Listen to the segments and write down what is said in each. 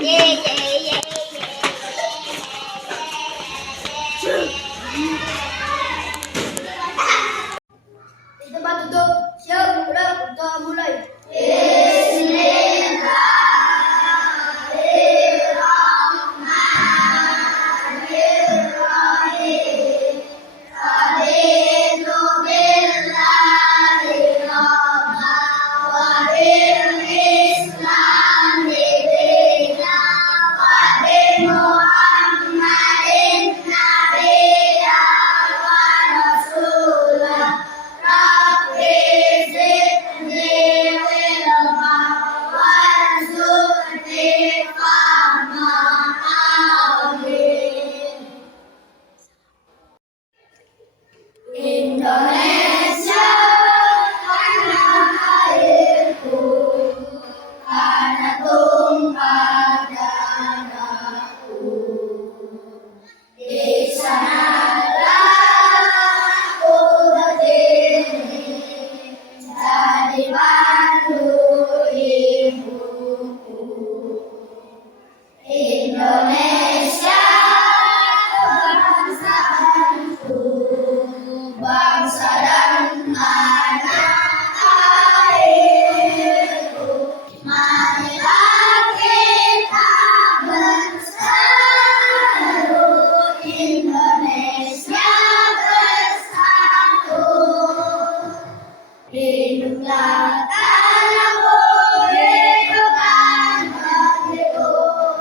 Ye ye ye. Di tempat duduk, siap, gerak, kita mulai. Indonesia tanah airku, karena tumpah darahku. Di sanalah aku berdiri, jadi batu ibuku. Indonesia bangsaku, bangsa dan tanah airku. Marilah kita bersatu, Indonesia bersatu. Hiduplah tanahku, hiduplah negeriku,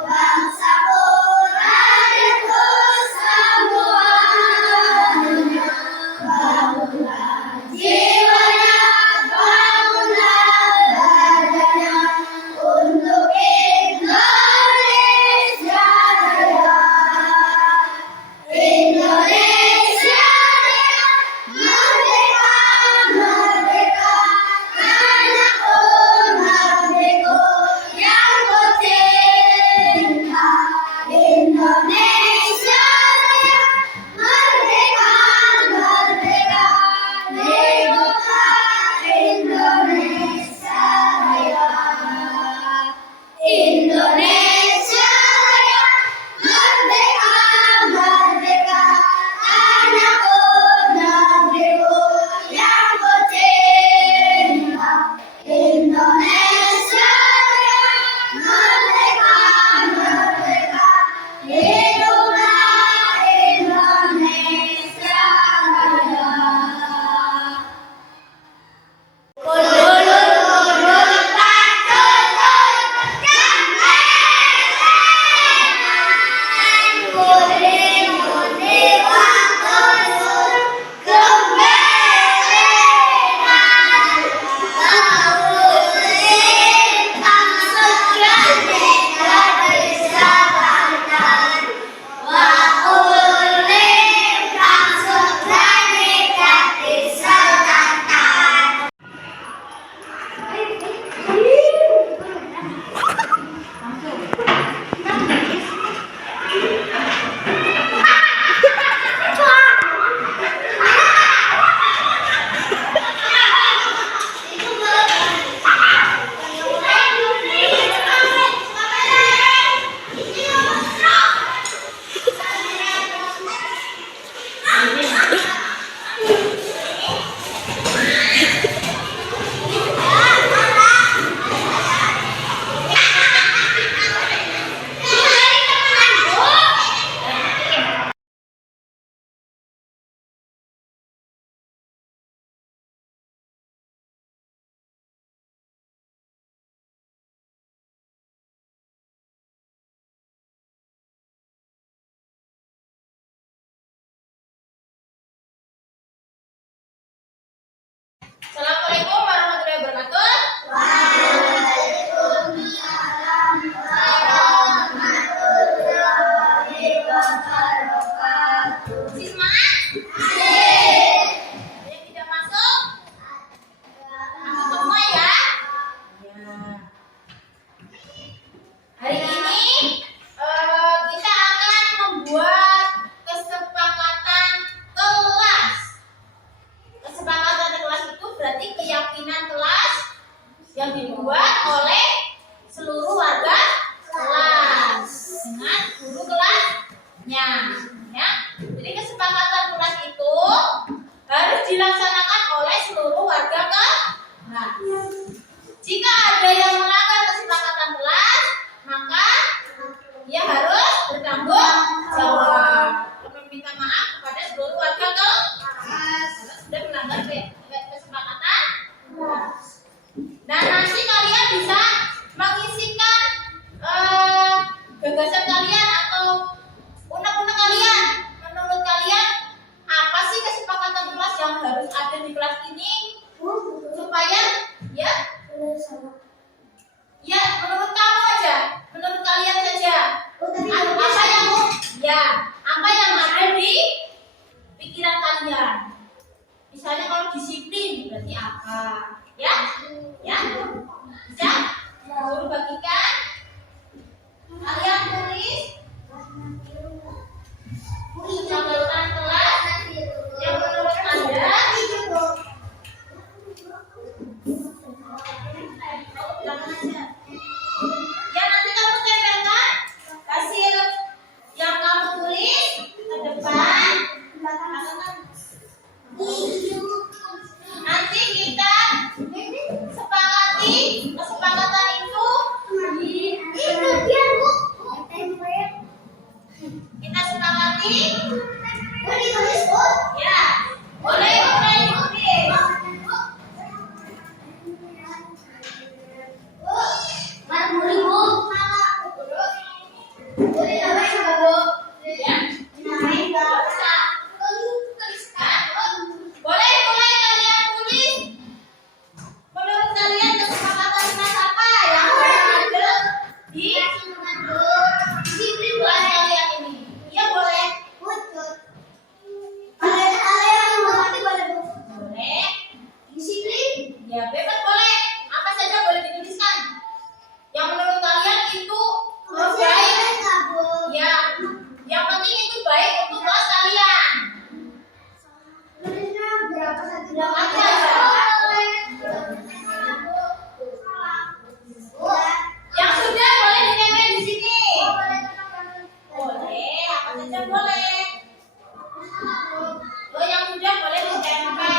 bangsaku, rakyatku semuanya. Bangunlah jiwanya, bangunlah raganya, untuk Indonesia Raya. Indonesia Raya, merdeka, merdeka, karena umatku yang ku cinta. Indonesia Raya, merdeka, merdeka, hidup berarti apa? Ya? Ya? Bisa? Guru bagikan. Kalian tulis catatan kelas yang menurut Anda. Jangan aja. Ya nanti kamu tempelkan hasil yang kamu tulis ke depan. Nanti kita sepakati kesepakatan itu. Kita sepakati. Ya, boleh ditulis. Boleh kalian tulis. Menurut kalian kesepakatan kelas apa yang ada di kelas kalian ini? Iya boleh. Boleh. Ya bebas boleh. Apa saja boleh dituliskan. Yang menurut kalian itu baik. Ya, yang penting itu baik untuk kelas kalian. Nanti aja. Yang sudah boleh ditempel di sini. Boleh, apa saja boleh. Lo yang sudah boleh ditempel.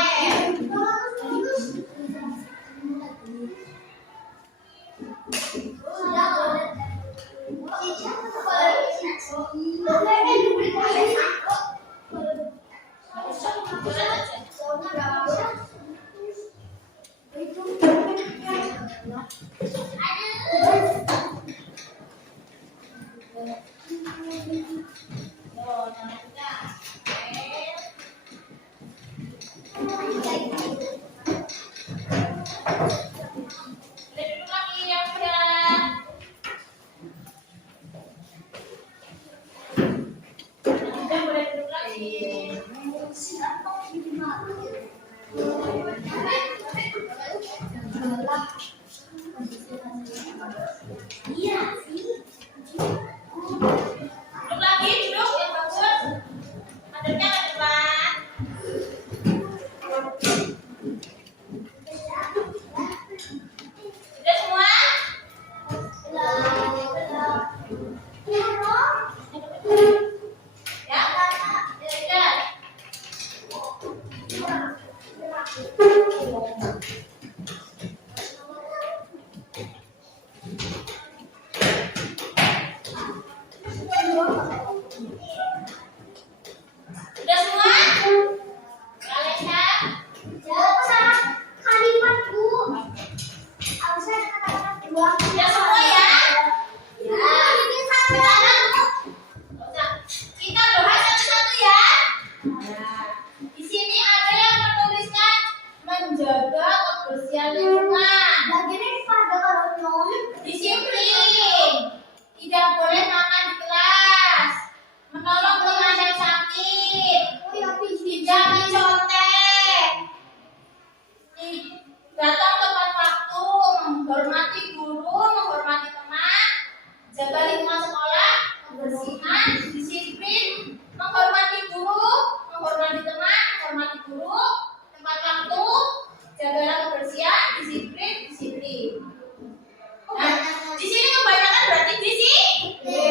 Di sini kebanyakan berarti di sini.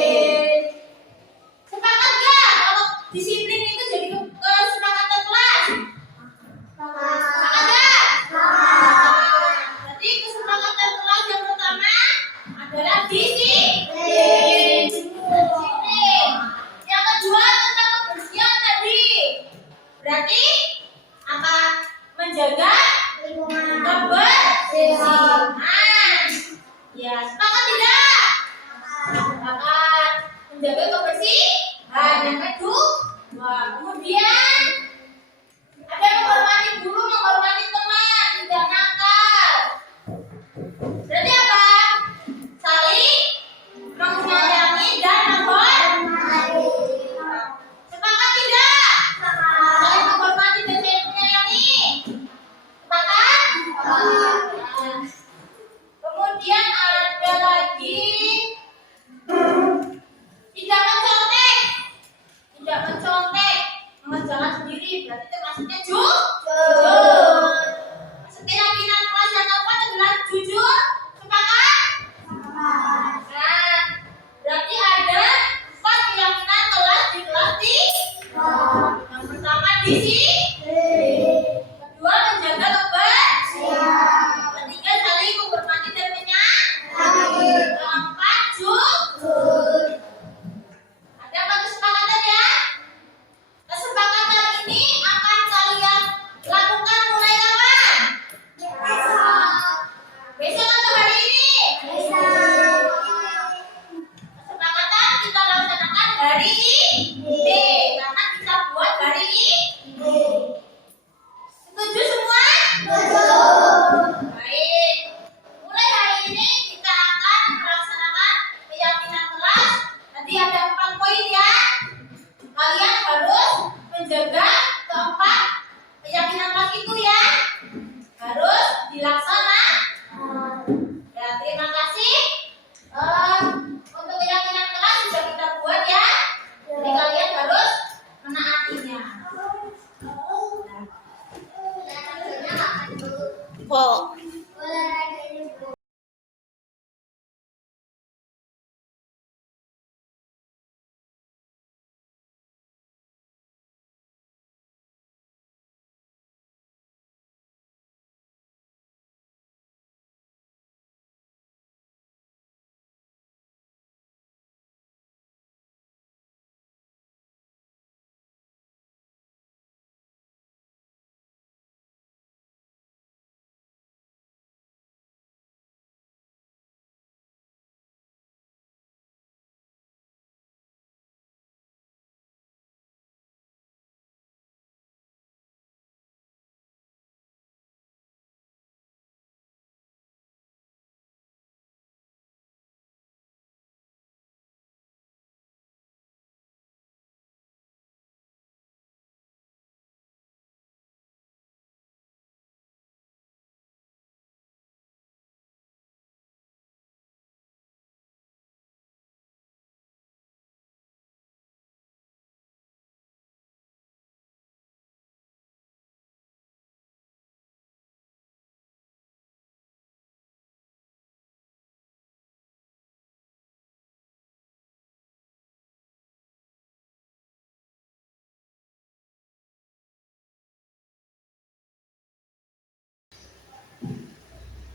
Po.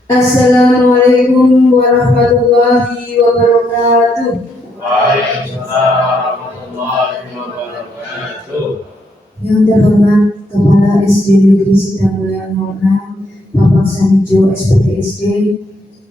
Assalamualaikum warahmatullahi wabarakatuh. Waalaikumsalam warahmatullahi wabarakatuh. Yang terhormat Kepala SD Negeri Sitamulya 06 Bapak Samijo SPDSD,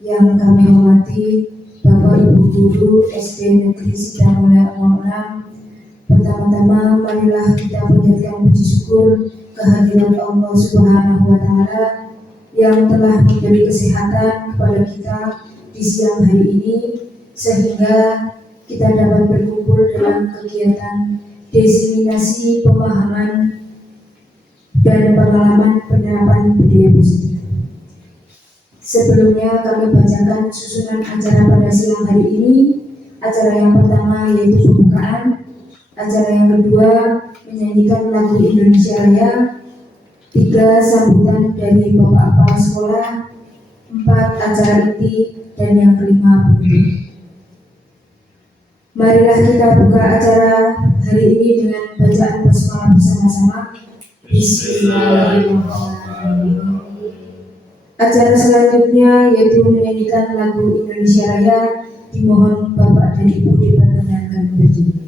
yang kami hormati Bapak Ibu Guru SD Negeri Sitamulya 06. Pertama-tama marilah kita panjatkan puji syukur kehadirat Allah Subhanahu wa Ta'ala yang telah memberi kesehatan kepada kita di siang hari ini, sehingga kita dapat berkumpul dalam kegiatan diseminasi pemahaman dan pengalaman penerapan budaya positif. Sebelumnya kami bacakan susunan acara pada siang hari ini. Acara yang pertama yaitu pembukaan, acara yang kedua menyanyikan lagu Indonesia Raya, 3 sambutan dari Bapak Kepala Sekolah, 4 acara inti, dan yang kelima penutup. Marilah kita buka acara hari ini dengan bacaan basmalah bersama-sama. Bismillahirrahmanirrahim. Acara selanjutnya yaitu menyanyikan lagu Indonesia Raya. Dimohon Bapak dan Ibu diperkenankan berdiri.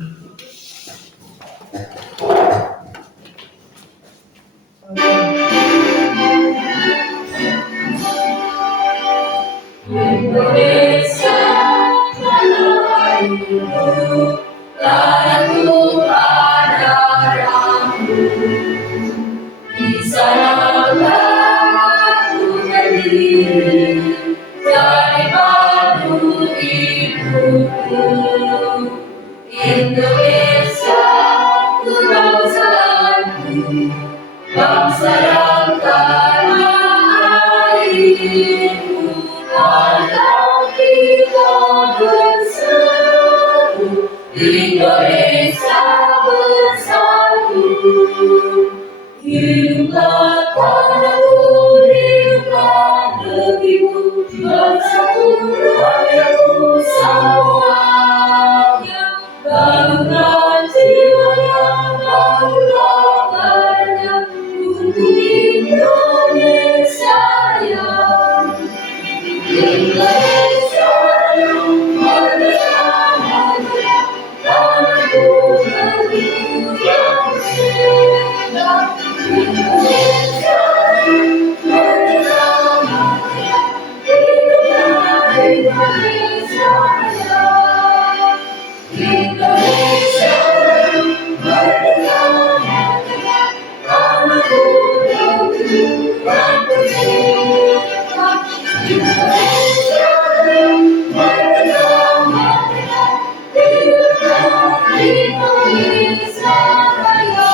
Indonesia, tanah airku, tanahku padamu. Di sanalah aku berdiri, dari padu ibuku. Indonesia, ku bangsaku, bangsa yang tanah airku. Kalau kita berseru, Indonesia bersatu. Hiduplah tanahku, hiduplah negeriku, bersatu rakyatku semuanya. Bangunlah jiwanya, bangunlah badannya, untuk Indonesia yang Indonesia yang merdeka, merdeka, tanahku negeriku yang cinta. Indonesia yang merdeka, merdeka, hiduplah Indonesia yang Indonesia yang merdeka, merdeka, tanahku negeriku yang cinta. Indonesia yang merdeka, merdeka, hiduplah Indonesia Raya.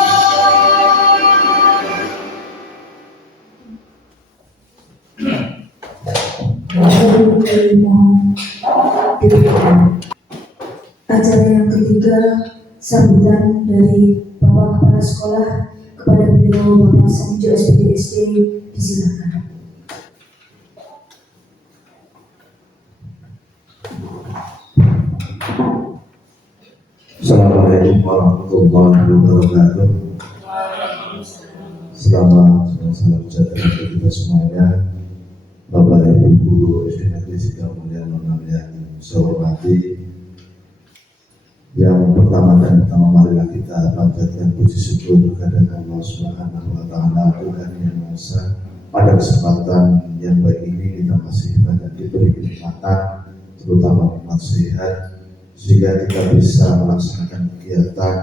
Mohon diberikan. Acara yang ketiga, sambutan dari Bapak Kepala Sekolah kepada beliau Bapak Samijo SPDSD, Disilakan. Assalamualaikum warahmatullahi wabarakatuh. Selamat salam sejahtera bagi kita semuanya. Bapak Ibu Guru SD Negeri Sidomulyo yang saya hormati. Yang pertama dan utama marilah kita panjatkan puji syukur kepada Allah Subhanahu wa taala, Tuhan yang Maha Esa. Pada kesempatan yang baik ini kita masih banyak diberi kenikmatan, terutama nikmat sehat, sehingga kita bisa melaksanakan kegiatan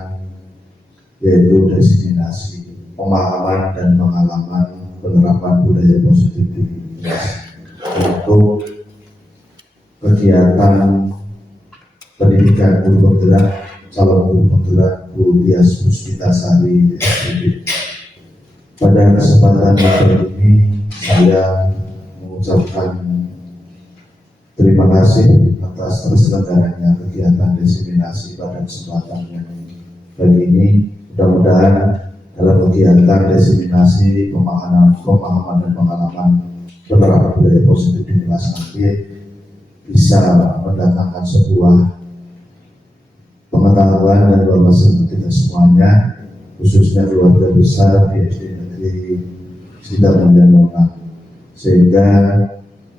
yaitu destinasi pemahaman dan pengalaman penerapan budaya positif di Indonesia untuk kegiatan pendidikan guru penggerak, calon guru penggerak Guru Tias Puspitasari SPD. Pada kesempatan kali ini saya mengucapkan terima kasih atas terselenggaranya kegiatan diseminasi pada kesempatan yang kali ini. Mudah-mudahan dalam kegiatan diseminasi pemahaman dan pengalaman penerapan budaya positif di kelas nanti bisa mendatangkan sebuah pengetahuan dan wawasan kita semuanya, khususnya keluarga besar di SD Negeri Sidomulyo, sehingga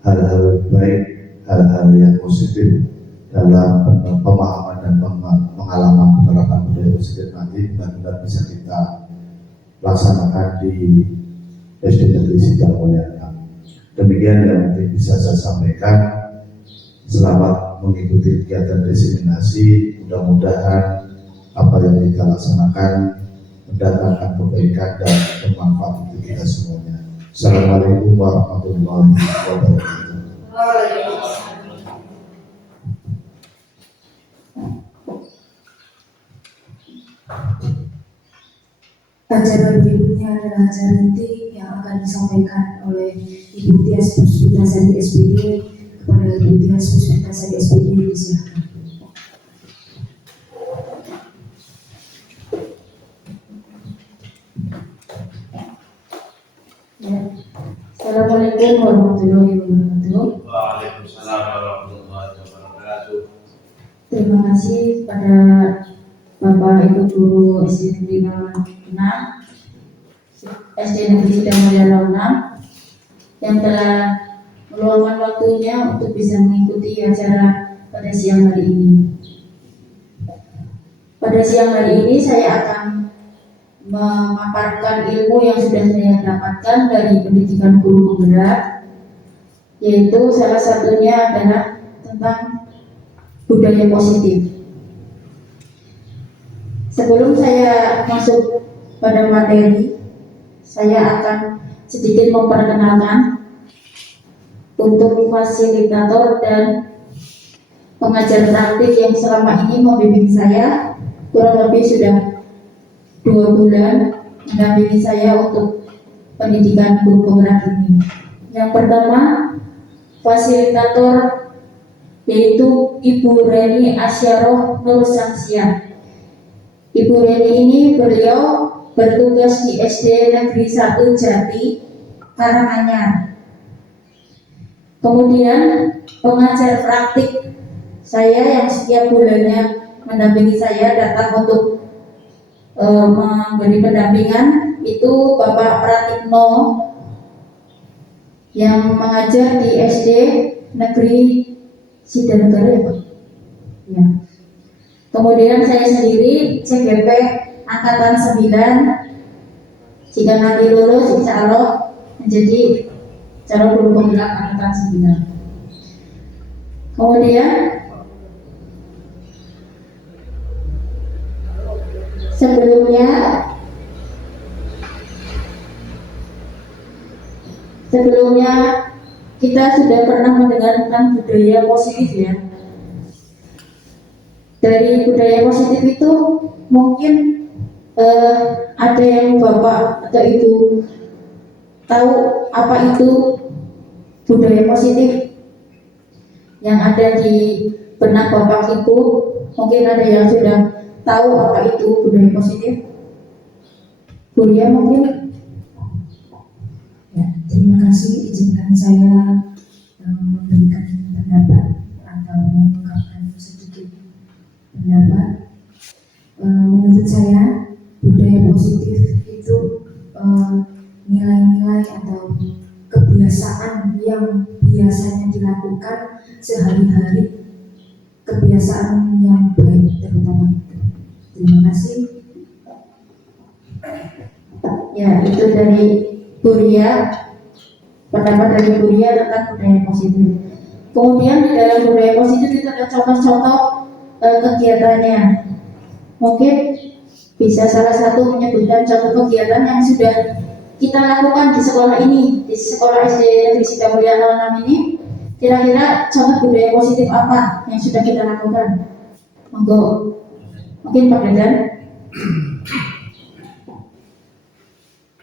hal-hal baik, hal-hal yang positif dalam pemahaman dan pengalaman penerapan budaya positif nanti benar-benar bisa kita laksanakan di SD Negeri Sidomulyo. Demikian yang mungkin bisa saya sampaikan. Selamat mengikuti kegiatan diseminasi. Mudah-mudahan apa yang kita laksanakan mendatangkan kebaikan dan bermanfaat untuk kita semuanya. Assalamualaikum warahmatullahi wabarakatuh. Acara berikutnya adalah acara inti yang akan disampaikan oleh Ibu Tias Puspitasari SPD. Kepada Ibu Tias Puspitasari SPD, disilakan. Ya. Assalamualaikum warahmatullahi wabarakatuh. Waalaikumsalam warahmatullahi wabarakatuh. Terima kasih pada Bapak Ibu Guru SD Negeri 06, SD Negeri Sidomulyo 06 yang telah meluangkan waktunya untuk bisa mengikuti acara pada siang hari ini. Pada siang hari ini saya akan memaparkan ilmu yang sudah saya dapatkan dari pendidikan guru penggerak, yaitu salah satunya adalah tentang budaya positif. Sebelum saya masuk pada materi, saya akan sedikit memperkenalkan untuk fasilitator dan pengajar praktik yang selama ini membimbing saya, kurang lebih sudah 2 bulan mendampingi saya untuk pendidikan guru penggerak ini. Yang pertama, fasilitator yaitu Ibu Reni Asyaroh Nur Samsiah. Ibu Reni ini beliau bertugas di SD Negeri 1 Jati, Karanganyar. Kemudian pengajar praktik saya yang setiap bulannya mendampingi saya datang untuk memberi pendampingan itu Bapak Pratikno yang mengajar di SD Negeri Sidomulyo. Ya. Kemudian saya sendiri CGP Angkatan 9, jika nanti lulus insya Allah menjadi calon guru penggerak Angkatan 9. Kemudian sebelumnya kita sudah pernah mendengar tentang budaya positif ya. Dari budaya positif itu mungkin ada yang Bapak atau Ibu tahu apa itu budaya positif yang ada di benak Bapak Ibu. Mungkin ada yang sudah tahu apa itu budaya positif. Budaya mungkin ya. Terima kasih, izinkan saya memberikan pendapat atau mengungkapkan sedikit pendapat. Menurut saya budaya positif itu nilai-nilai atau kebiasaan yang biasanya dilakukan sehari-hari, kebiasaan yang baik terutama itu. Terima kasih. Ya, itu dari Buria, pendapat dari Buria tentang budaya positif. Kemudian di dalam budaya positif itu ada contoh-contoh kegiatannya. Mungkin bisa salah satu menyebutkan contoh kegiatan yang sudah kita lakukan di sekolah ini, di sekolah SD Negeri Sidamulia 06 ini. Kira-kira contoh budaya positif apa yang sudah kita lakukan? Monggo, mungkin Pak Dadan.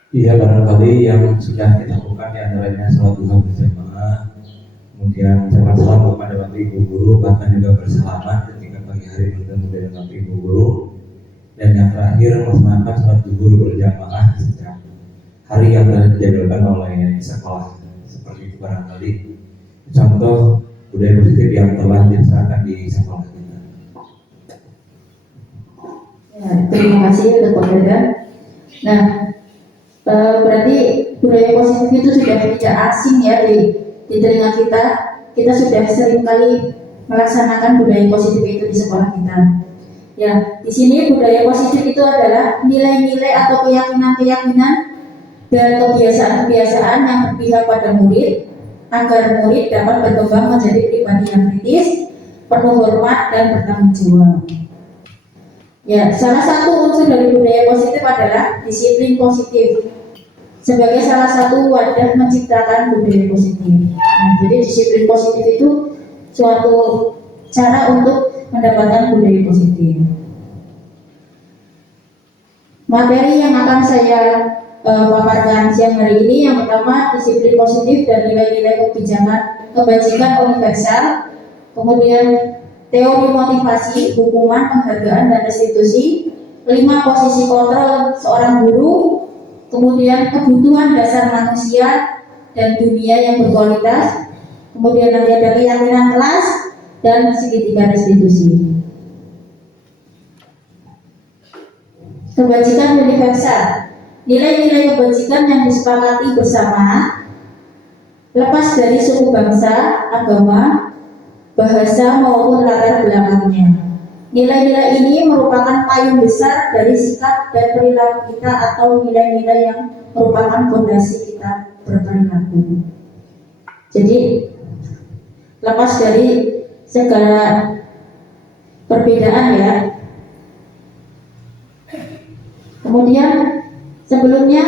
Iya, barangkali yang sudah kita lakukan di antaranya sholat duha berjamaah, kemudian ucapan salam kepada Bapak Ibu guru, bahkan juga bersalaman ketika pagi hari bertemu dengan Bapak Ibu guru, dan yang terakhir melaksanakan sholat duhur berjamaah setiap hari yang telah dijadwalkan oleh sekolah. Seperti itu barangkali contoh budaya positif yang telah dilaksanakan di sekolah kita. Ya, terima kasih untuk Pak Dadan. Nah, berarti budaya positif itu sudah tidak asing ya di telinga kita. Kita sudah sering kali melaksanakan budaya positif itu di sekolah kita. Ya, di sini budaya positif itu adalah nilai-nilai atau keyakinan-keyakinan dan kebiasaan-kebiasaan yang berpihak pada murid agar murid dapat berkembang menjadi pribadi yang kritis, penuh hormat dan bertanggung jawab. Ya, salah satu unsur dari budaya positif adalah disiplin positif sebagai salah satu wadah menciptakan budaya positif. Nah, jadi disiplin positif itu suatu cara untuk mendapatkan budaya positif. Materi yang akan saya paparkan siang hari ini yang pertama disiplin positif dan nilai-nilai kebajikan universal, kemudian teori motivasi, hukuman, penghargaan dan restitusi, 5 posisi kontrol seorang guru, kemudian kebutuhan dasar manusia dan dunia yang berkualitas, kemudian nanti ada keyakinan kelas dan segitiga restitusi. Kebajikan universal, nilai-nilai kebajikan yang disepakati bersama, lepas dari suku bangsa, agama, bahasa maupun latar belakangnya. Nilai-nilai ini merupakan payung besar dari sikap dan perilaku kita atau nilai-nilai yang merupakan fondasi kita berperilaku. Jadi lepas dari segala perbedaan ya. Kemudian sebelumnya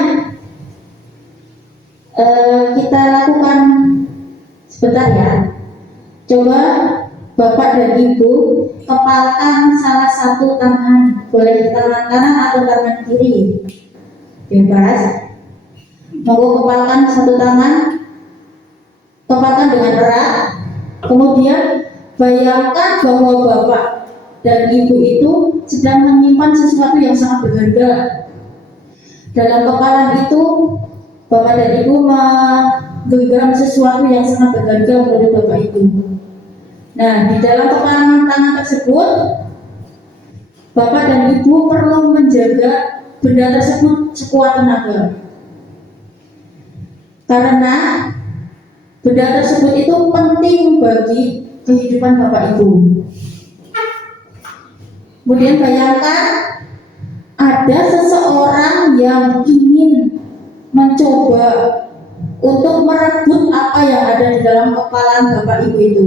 kita lakukan sebentar ya. Coba Bapak dan Ibu kepalkan salah satu tangan, boleh tangan kanan atau tangan kiri, bebas. Mau kepalkan satu tangan, kepalkan dengan erat. Kemudian bayangkan bahwa Bapak dan Ibu itu sedang menyimpan sesuatu yang sangat berharga. Dalam kepalan itu Bapak dan Ibu menggenggam sesuatu yang sangat berharga menurut Bapak Ibu. Nah, di dalam kepalan tangan tersebut Bapak dan Ibu perlu menjaga benda tersebut sekuat tenaga. Karena benda tersebut itu penting bagi kehidupan Bapak Ibu. Kemudian bayangkan ada seseorang yang ingin mencoba untuk merebut apa yang ada di dalam kepalan Bapak Ibu itu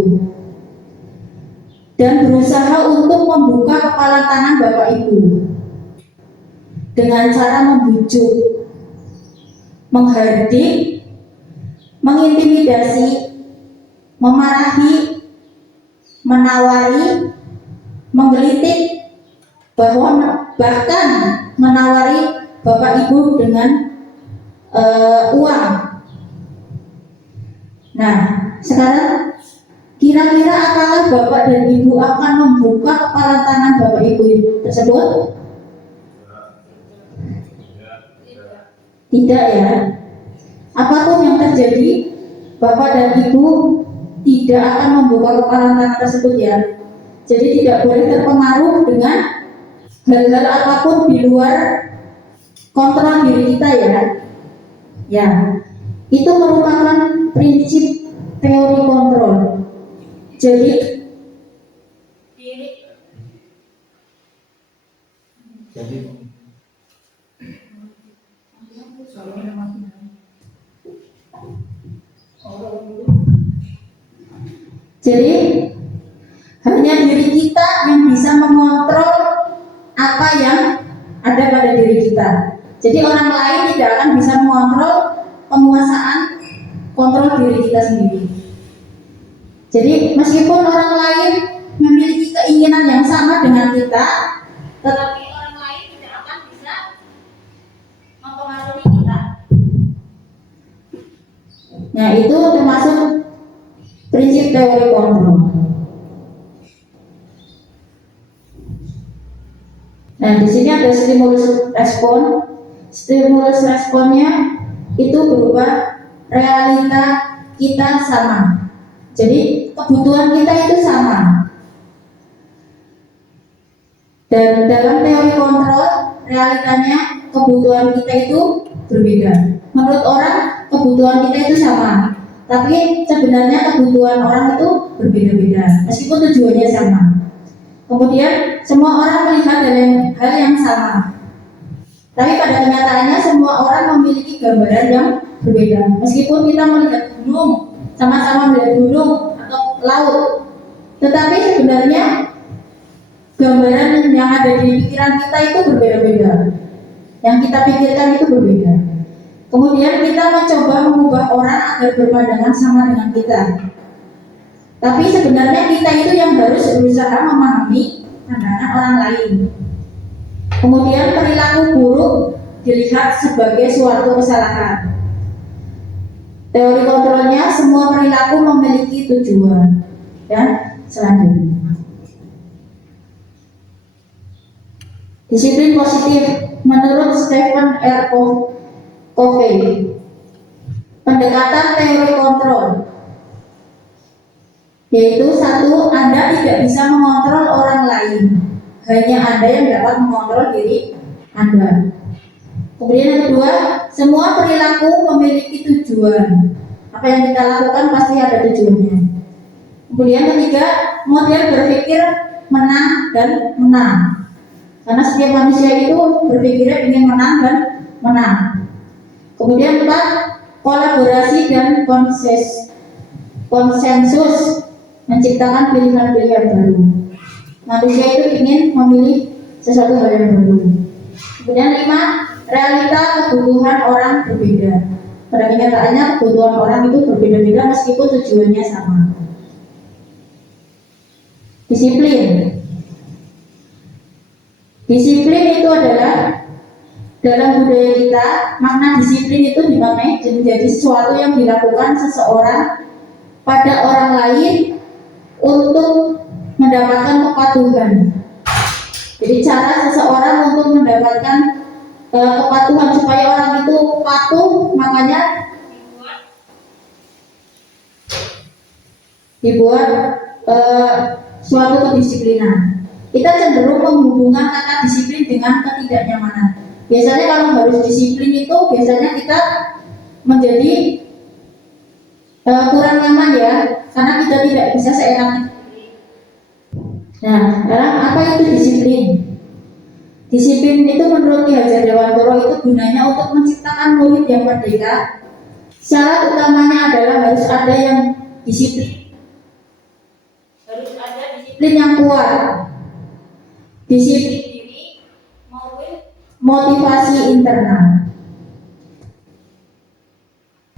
dan berusaha untuk membuka kepala tangan Bapak Ibu dengan cara membujuk, menghardik, mengintimidasi, memarahi, menawari, menggelitik, bahkan menawari Bapak Ibu dengan uang. Nah, sekarang kira-kira apakah Bapak dan Ibu akan membuka kepala tangan Bapak Ibu tersebut? Tidak ya. apapun yang terjadi, Bapak dan Ibu tidak akan membuka kepalan tangan tersebut ya. Jadi tidak boleh terpengaruh dengan hal-hal apapun di luar kontrol diri kita ya. Ya, itu merupakan prinsip teori kontrol. Jadi Jadi hanya diri kita yang bisa mengontrol apa yang ada pada diri kita. Jadi orang lain tidak akan bisa mengontrol penguasaan kontrol diri kita sendiri. Jadi meskipun orang lain memiliki keinginan yang sama dengan kita, tetapi orang lain tidak akan bisa mempengaruhi kita. Nah, itu termasuk prinsip teori kontrol. Nah, di sini ada stimulus respon. Stimulus responnya itu berupa realita kita sama. Jadi kebutuhan kita itu sama. Dan dalam teori kontrol, realitanya kebutuhan kita itu berbeda. Menurut orang, kebutuhan kita itu sama. Tapi sebenarnya kebutuhan orang itu berbeda-beda, meskipun tujuannya sama. Kemudian semua orang melihat hal yang sama. Tapi pada kenyataannya semua orang memiliki gambaran yang berbeda. Meskipun kita melihat gunung, sama-sama melihat gunung atau laut, tetapi sebenarnya gambaran yang ada di pikiran kita itu berbeda-beda. Yang kita pikirkan itu berbeda. Kemudian kita mencoba mengubah orang agar berpandangan sama dengan kita. Tapi sebenarnya kita itu yang harus berusaha memahami pandangan orang lain. Kemudian perilaku buruk dilihat sebagai suatu kesalahan. Teori kontrolnya, semua perilaku memiliki tujuan. Dan selanjutnya, disiplin positif menurut Stephen R. Covey. Pendekatan teori kontrol yaitu satu, Anda tidak bisa mengontrol orang lain, hanya Anda yang dapat mengontrol diri Anda. Kemudian yang kedua, semua perilaku memiliki tujuan. Apa yang kita lakukan pasti ada tujuannya. Kemudian ketiga, model berpikir menang dan menang. Karena setiap manusia itu berpikirnya ingin menang dan menang. Kemudian empat, kolaborasi dan konsensus menciptakan pilihan-pilihan baru. Manusia itu ingin memilih sesuatu hal yang baru. Kemudian lima, realita kebutuhan orang berbeda. Pada kenyataannya kebutuhan orang itu berbeda-beda meskipun tujuannya sama. Disiplin. Disiplin itu adalah dalam budaya kita, makna disiplin itu dimaknai menjadi sesuatu yang dilakukan seseorang pada orang lain untuk mendapatkan kepatuhan. Jadi cara seseorang untuk mendapatkan kepatuhan supaya orang itu patuh, makanya dibuat suatu kedisiplinan. Kita cenderung menghubungkan kata disiplin dengan ketidaknyamanan. Biasanya kalau harus disiplin itu biasanya kita menjadi kurang nyaman ya, karena kita tidak bisa seenaknya. Nah, sekarang apa itu disiplin? Disiplin itu menurut Ki Hajar Dewantoro itu gunanya untuk menciptakan murid yang merdeka. Syarat utamanya adalah harus ada yang disiplin. Harus ada disiplin yang kuat. Disiplin diri maupun motivasi internal.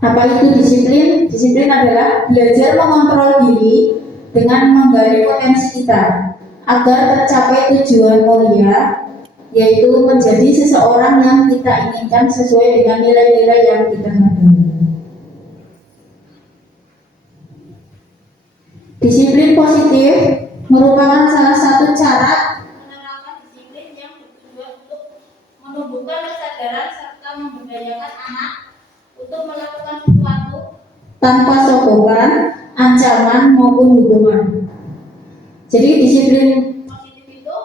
Apa itu disiplin? Disiplin adalah belajar mengontrol diri dengan menggali potensi kita agar tercapai tujuan mulia, yaitu menjadi seseorang yang kita inginkan sesuai dengan nilai-nilai yang kita hargai. Disiplin positif merupakan salah satu cara menerapkan disiplin yang bertujuan untuk menumbuhkan kesadaran serta memberdayakan anak untuk melakukan tanpa sokongan, ancaman maupun hukuman. Jadi disiplin positif itu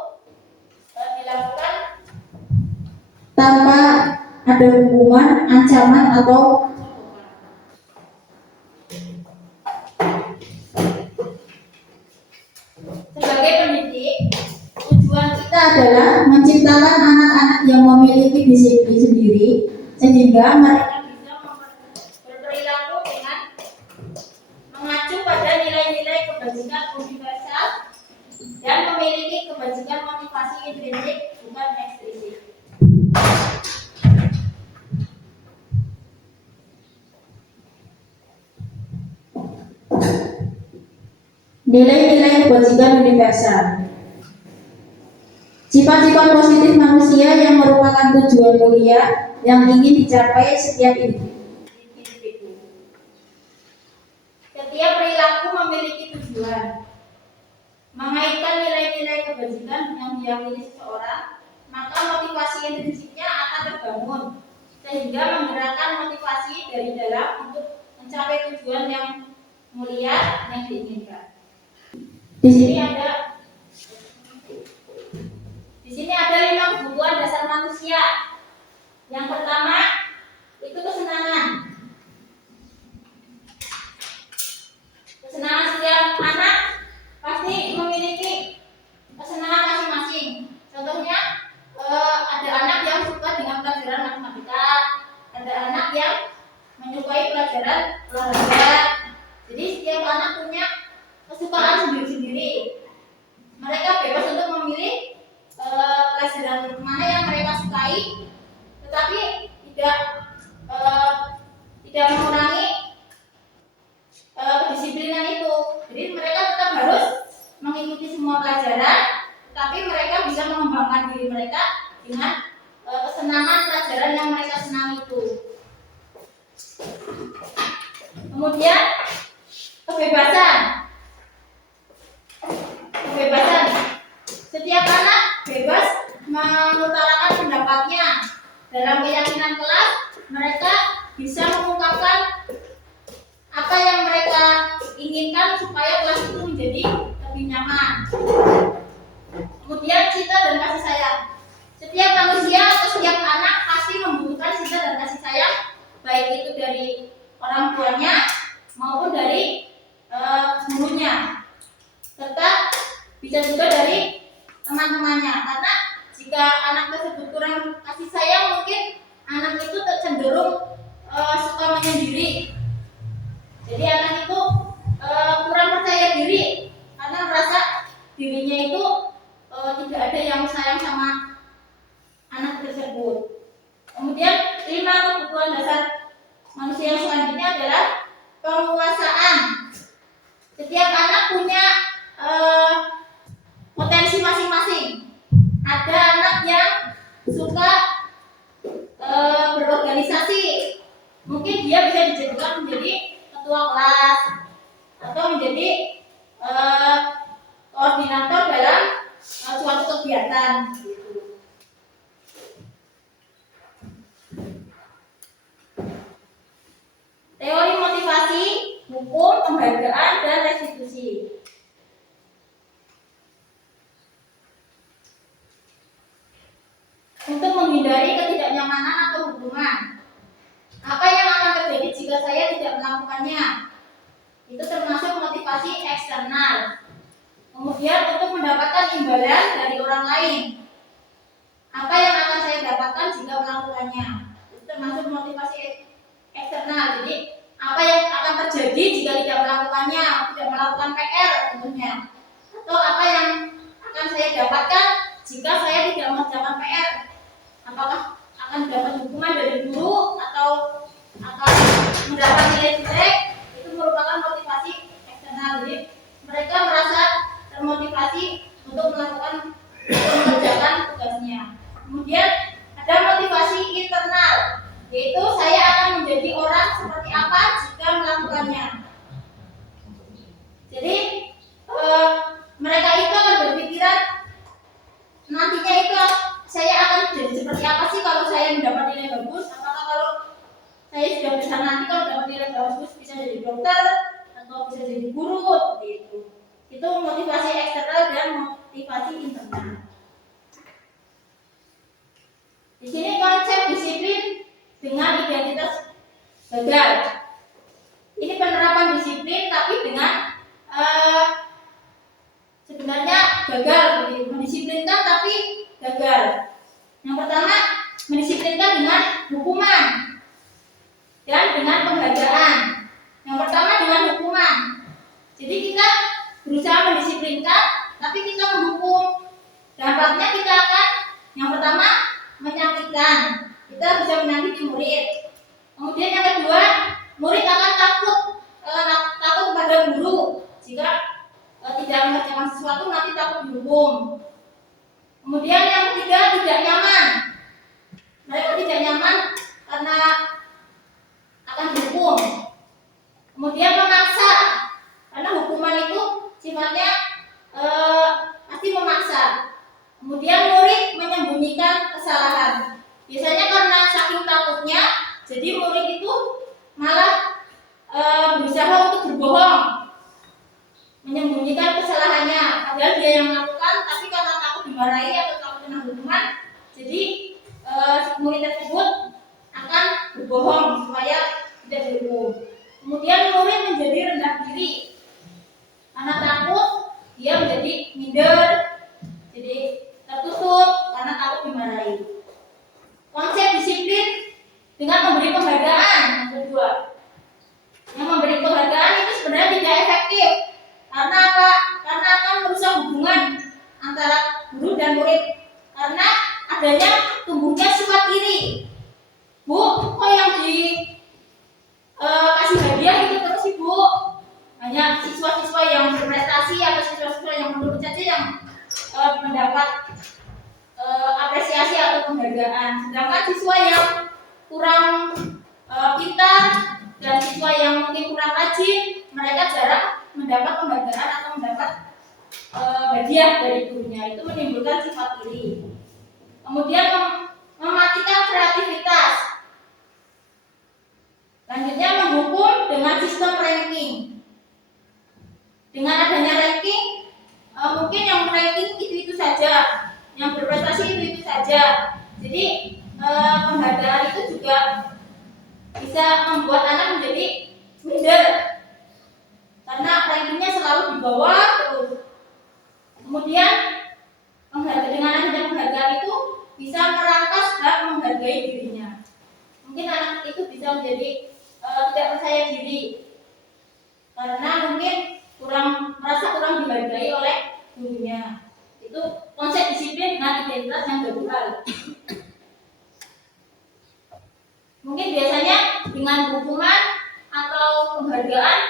dilakukan tanpa ada hukuman, ancaman atau sebagai pendidik. Tujuan kita kita adalah menciptakan anak-anak yang memiliki disiplin sendiri sehingga mereka bisa berperilaku dengan mengacu pada nilai-nilai kebajikan universal dan memiliki kebajikan motivasi intrinsik bukan ekstrinsik. nilai-nilai kebajikan universal. Sifat-sifat positif manusia yang merupakan tujuan mulia yang ingin dicapai setiap Individu. Setiap perilaku memiliki tujuan. Mengaitkan nilai-nilai kebajikan yang diyakini seseorang, maka motivasi intrinsiknya akan terbangun sehingga menggerakkan motivasi dari dalam untuk mencapai tujuan yang mulia yang diinginkan. Di sini Di sini ada 5 kebutuhan dasar manusia. Yang pertama itu kesenangan. Kesenangan setiap anak pasti memiliki kesenangan masing-masing. Contohnya ada anak yang suka dengan pelajaran matematika, ada anak yang menyukai pelajaran olahraga. Jadi setiap anak punya kesukaan sendiri-sendiri. Mereka bebas untuk memilih pelajaran mana yang mereka sukai, tetapi tidak mengurangi kedisiplinan itu. Jadi mereka tetap harus mengikuti semua pelajaran, tetapi mereka bisa mengembangkan diri mereka dengan kesenangan pelajaran yang mereka senang itu. Kemudian kebebasan. Setiap anak bebas mengutarakan pendapatnya. Dalam keyakinan kelas, mereka bisa mengungkapkan apa yang mereka inginkan supaya kelas itu menjadi lebih nyaman. Kemudian cinta dan kasih sayang. Setiap manusia atau setiap anak pasti membutuhkan cinta dan kasih sayang, baik itu dari orang tuanya maupun dari gurunya, serta bisa juga dari teman-temannya. Karena jika anak tersebut kurang kasih sayang, mungkin anak itu cenderung suka menyendiri. Jadi anak itu kurang percaya diri karena merasa dirinya itu tidak ada yang sayang sama anak tersebut. Kemudian 5 kebutuhan dasar manusia yang selanjutnya adalah penguasaan. Setiap anak punya potensi masing-masing. Ada anak yang suka berorganisasi, mungkin dia bisa dijadikan menjadi ketua kelas atau menjadi koordinator dalam suatu kegiatan. Teori motivasi, hukum, penghargaan, dan restitusi. Untuk menghindari ketidaknyamanan atau hukuman, apa yang akan terjadi jika saya tidak melakukannya? Itu termasuk motivasi eksternal. Kemudian untuk mendapatkan imbalan dari orang lain, apa yang akan saya dapatkan jika melakukannya? Itu termasuk motivasi eksternal. Jadi apa yang akan terjadi jika tidak melakukannya, tidak melakukan PR tentunya, atau apa yang akan saya dapatkan jika saya tidak mengerjakan PR? Apakah akan dapat hukuman dari guru atau akan mendapat nilai jelek? Itu merupakan motivasi eksternal. Jadi mereka merasa termotivasi untuk mengerjakan tugasnya. Kemudian ada motivasi internal, yaitu saya akan menjadi orang seperti apa jika melakukannya. Jadi mereka itu akan berpikiran nantinya itu saya akan jadi seperti apa sih kalau saya mendapat nilai bagus? Apakah kalau saya sudah besar nanti kalau dapat nilai bagus jadi dokter atau bisa jadi guru seperti itu. Itu motivasi eksternal dan motivasi internal. Di sini konsep disiplin dengan identitas gagal. Ini penerapan disiplin tapi dengan sebenarnya gagal, mendisiplinkan tapi gagal. Yang pertama, mendisiplinkan dengan hukuman dan dengan penghargaan. Yang pertama dengan hukuman. Jadi kita berusaha mendisiplinkan tapi kita menghukum. Dampaknya kita akan yang pertama menyakitkan. Kita bisa menyakiti murid. Kemudian yang kedua, murid akan takut kepada guru. Jika tidak mengerjakan sesuatu nanti takut dihukum. Kemudian yang ketiga, tidak nyaman. Mereka tidak nyaman karena akan dihukum. Kemudian memaksa, karena hukuman itu sifatnya pasti memaksa. Kemudian murid menyembunyikan kesalahan. Biasanya karena saking takutnya, jadi murid itu malah berusaha untuk berbohong, menyembunyikan kesalahannya. Padahal dia yang melakukan, tapi karena takut dimarahi atau takut kena hukuman, jadi murid tersebut akan berbohong supaya tidak dihukum. Kemudian murid menjadi rendah diri karena takut, dia menjadi minder, jadi tertutup karena takut dimarahi. Konsep disiplin dengan memberi penghargaan yang kedua. Yang memberi penghargaan itu sebenarnya tidak efektif. Karena apa? Karena akan merusak hubungan antara guru dan murid. Karena adanya tumbuhnya sifat iri. Bu, kok yang kasih hadiah itu terus sih, Bu? Hanya siswa-siswa yang berprestasi atau siswa-siswa yang menurut saja yang mendapat apresiasi atau penghargaan. Sedangkan siswa yang kurang pintar dan siswa yang mungkin kurang rajin, mereka jarang mendapat penghargaan atau mendapat hadiah dari gurunya. Itu menimbulkan sifat iri. Kemudian mematikan kreativitas. Selanjutnya menghukum dengan sistem ranking. Dengan adanya ranking, mungkin yang ranking itu saja, yang berprestasi itu saja. Jadi penghargaan itu juga bisa membuat anak menjadi minder karena rankingnya selalu di bawah terus. Kemudian dengan adanya penghargaan itu bisa merangkas hak menghargai dirinya. Mungkin anak itu bisa menjadi tidak percaya diri karena mungkin merasa kurang dihargai oleh gurunya. Itu konsep disiplin dengan identitas yang gagal. Mungkin biasanya dengan hukuman atau penghargaan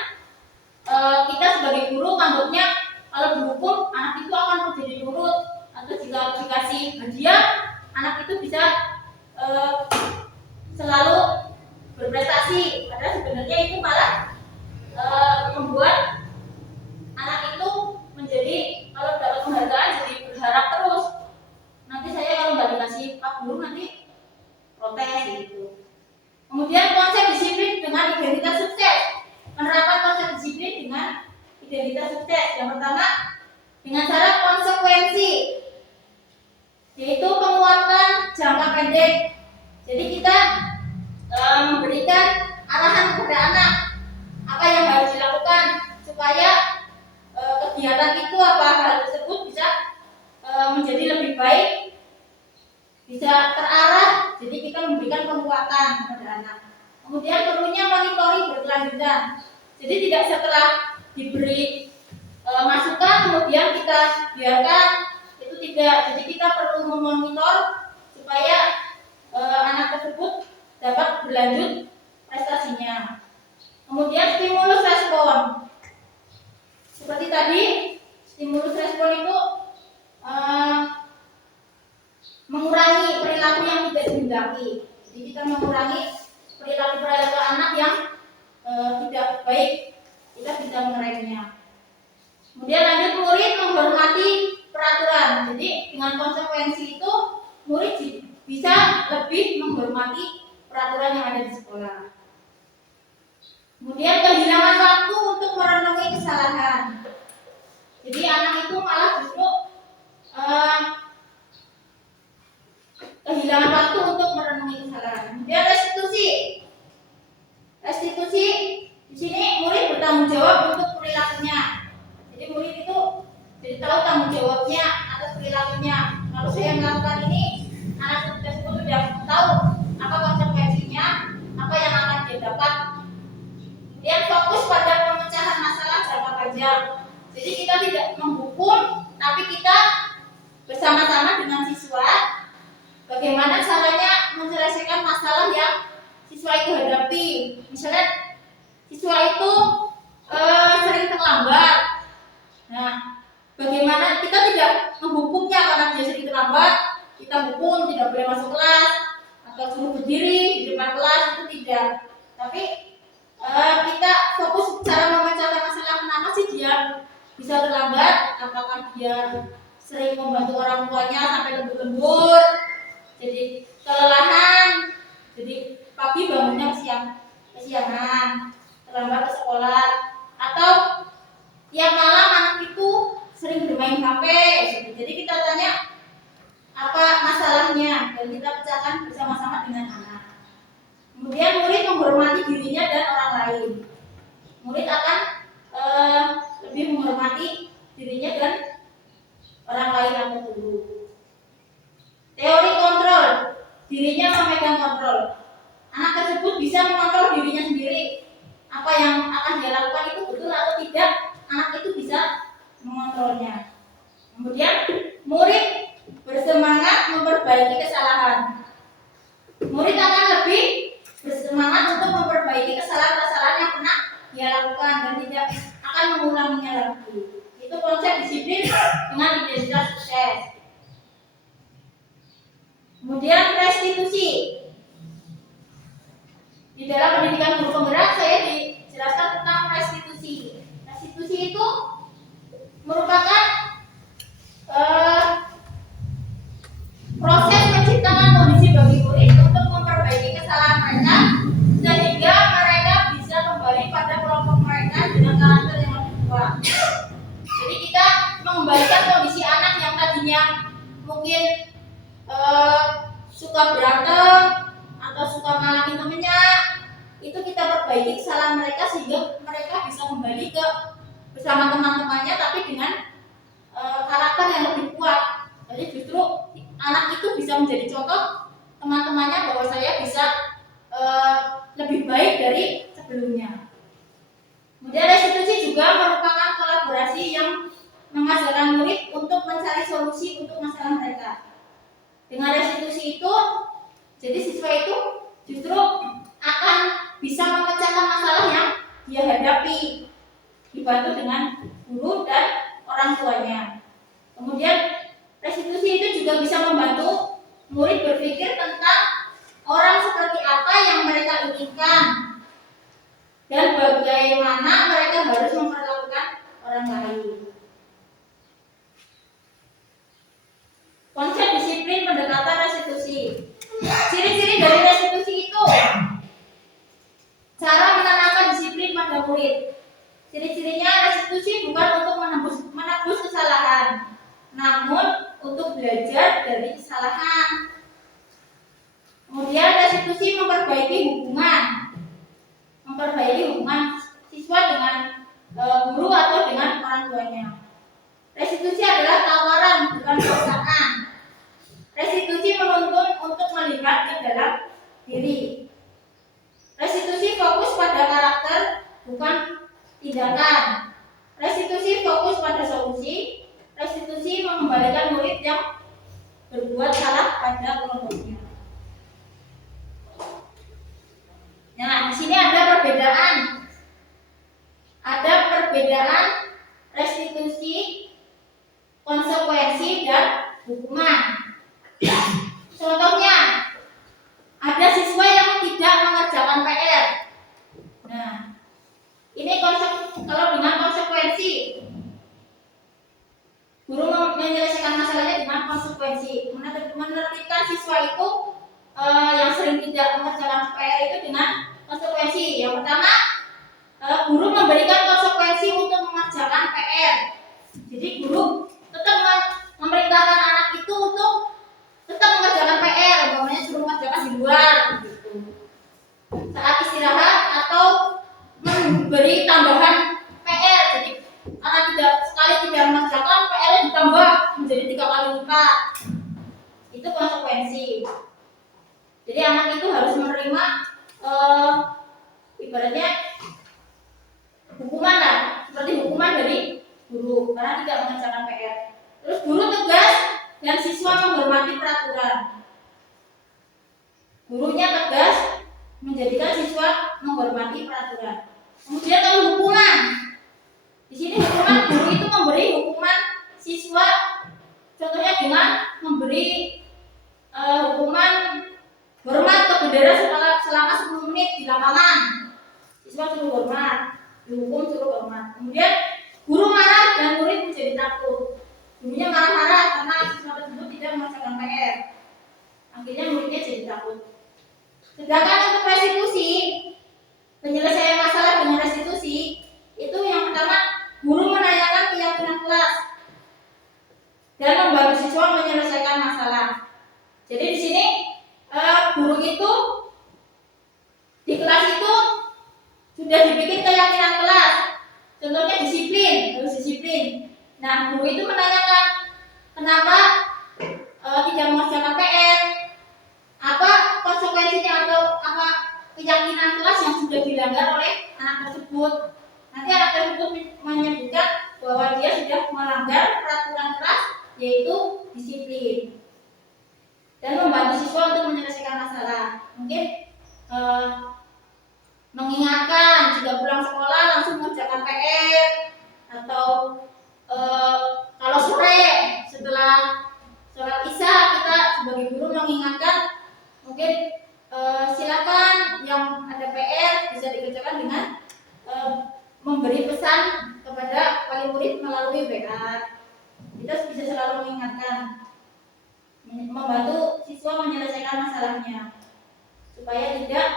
kita sebagai guru menganggapnya kalau dihukum anak itu akan menjadi nurut, atau jika dikasih hadiah anak itu bisa selalu berprestasi. Padahal sebenarnya itu malah membuat anak itu menjadi kalau dapat penghargaan jadi berharap terus. Nanti saya kalau nggak dikasih Pak Guru nanti protes gitu. Kemudian konsep disiplin dengan identitas sukses. Penerapan konsep disiplin dengan identitas sukses. Yang pertama dengan cara konsekuensi, yaitu penguatan jangka pendek. Jadi kita memberikan arahan kepada anak apa yang harus dilakukan supaya kegiatan itu hal tersebut bisa menjadi lebih baik, bisa terarah. Jadi kita memberikan penguatan kepada anak. Kemudian perlunya monitoring berkelanjutan. Jadi tidak setelah diberi masukan kemudian kita biarkan, itu tidak. Jadi kita perlu memonitor supaya anak tersebut dapat berlanjut prestasinya. Kemudian stimulus respon. Seperti tadi, stimulus respon itu mengurangi perilaku yang tidak dikehendaki. Jadi kita mengurangi perilaku anak yang tidak baik, kita bisa mengeremnya. Kemudian lanjut, murid menghormati peraturan. Jadi dengan konsekuensi itu murid bisa lebih menghormati peraturan yang ada di sekolah. Kemudian kehilangan jawab untuk perilakunya. Jadi murid itu jadi tahu tanggung jawabnya atas perilakunya. Kalau saya melakukan ini, anak tersebut sudah tahu apa konsekuensinya, apa yang akan dia dapat. Dia fokus pada pemecahan masalah jangka panjang. Jadi kita tidak menghukum, tapi kita bersama-sama dengan siswa bagaimana caranya menyelesaikan masalah yang siswa itu hadapi. Misalnya siswa itu sering terlambat. Nah, bagaimana kita tidak menghukumnya karena dia sering terlambat, kita hukum tidak boleh masuk kelas atau suruh berdiri di depan kelas, itu tidak. Tapi kita fokus cara memecahkan masalah. Kenapa sih dia bisa terlambat? Apakah dia sering membantu orang tuanya sampai lembur-lembur, jadi kelelahan, jadi pagi bangunnya kesiangan, terlambat ke sekolah, atau tiap malam anak itu sering bermain HP. Jadi kita tanya apa masalahnya dan kita pecahkan bersama-sama dengan anak. Kemudian murid menghormati dirinya dan orang lain. Murid akan lebih menghormati dirinya dan orang lain atau guru. Teori kontrol, dirinya memegang kontrol. Anak tersebut bisa mengontrol dirinya sendiri. Apa yang akan dia lakukan itu betul atau tidak, anak itu bisa mengontrolnya. Kemudian murid bersemangat memperbaiki kesalahan. Murid akan lebih bersemangat untuk memperbaiki kesalahan-kesalahan yang pernah dia lakukan dan tidak akan mengulanginya lagi. Itu konsep disiplin dengan identitas sukses. Kemudian restitusi. Di dalam pendidikan guru penggerak saya dijelaskan tentang restitusi. Restitusi itu merupakan proses menciptakan kondisi bagi murid untuk memperbaiki kesalahan mereka sehingga mereka bisa kembali pada kelompok mereka dengan karakter yang lebih kuat. Jadi kita mengembalikan kondisi anak yang tadinya mungkin suka berantem atau suka ngalahin temennya, itu kita perbaiki kesalahan mereka sehingga mereka bisa kembali ke bersama teman-temannya tapi dengan karakter yang lebih kuat. Jadi justru anak itu bisa menjadi contoh teman-temannya bahwa saya bisa lebih baik dari sebelumnya. Kemudian restitusi juga merupakan kolaborasi yang mengajarkan murid untuk mencari solusi untuk masalah mereka. Dengan restitusi itu, jadi siswa itu justru akan bisa memecahkan masalah yang dia hadapi, dibantu dengan guru dan orang tuanya. Kemudian restitusi itu juga bisa membantu murid berpikir tentang orang seperti apa yang mereka inginkan dan bagaimana mereka harus memperlakukan orang lain. Konsep disiplin pendekatan restitusi. Ciri-ciri dari restitusi itu cara menanamkan disiplin pada murid. Ciri-cirinya restitusi bukan untuk menebus kesalahan, namun untuk belajar dari kesalahan. Kemudian restitusi memperbaiki hubungan siswa dengan guru atau dengan orang tuanya. Restitusi adalah tawaran bukan paksaan. Restitusi menuntun untuk melihat ke dalam diri. Restitusi fokus pada karakter bukan tindakan. Restitusi fokus pada solusi. Restitusi mengembalikan murid yang berbuat salah pada kelompoknya. Nah, di sini ada perbedaan. Ada perbedaan restitusi, konsekuensi, dan hukuman. Contohnya, ada siswa yang tidak mengerjakan PR. Nah, ini kalau dengan konsekuensi, guru menyelesaikan masalahnya dengan konsekuensi, menertibkan siswa itu yang sering tidak mengerjakan PR itu dengan konsekuensi. Yang pertama, guru memberikan konsekuensi untuk mengerjakan PR. Jadi guru tetap memerintahkan anak itu untuk tetap mengerjakan PR, umpamanya suruh mengerjakan di luar, gitu. Saat istirahat atau memberi tambahan karena tidak mengerjakan, PR-nya ditambah menjadi 3 kali lipat. Itu konsekuensi. Jadi anak itu harus menerima ibaratnya hukuman lah, seperti hukuman dari guru karena tidak mengerjakan PR. Terus guru tegas dan siswa menghormati peraturan. Gurunya tegas menjadikan siswa menghormati peraturan. Kemudian kalau hukuman, di sini hukuman guru itu memberi hukuman siswa, contohnya dengan memberi hukuman hormat ke bendera selama 10 menit di lapangan. Siswa suruh hormat, dihukum suruh hormat. Kemudian guru marah dan murid menjadi takut. Gurunya marah-marah karena siswa tersebut tidak mengerjakan PR. Akhirnya muridnya jadi takut. Sedangkan untuk restitusi, penyelesaian masalah dengan restitusi, itu yang pertama guru menanyakan keyakinan kelas dan membantu siswa menyelesaikan masalah. Jadi di sini guru itu di kelas itu sudah dibikin keyakinan kelas. Contohnya disiplin, harus disiplin. Nah, guru itu menanyakan kenapa tidak mengerjakan PR, apa konsekuensinya atau apa keyakinan kelas yang sudah dilanggar oleh anak tersebut. Nanti anak tersebut menyebutkan bahwa dia sudah melanggar peraturan kelas, yaitu disiplin, dan membantu siswa untuk menyelesaikan masalah. Mungkin mengingatkan jika pulang sekolah langsung mengerjakan PR, atau kalau sore setelah sholat isya kita sebagai guru mengingatkan, mungkin silakan yang ada PR bisa dikerjakan dengan memberi pesan kepada wali murid melalui WA. Kita bisa selalu mengingatkan, membantu siswa menyelesaikan masalahnya supaya tidak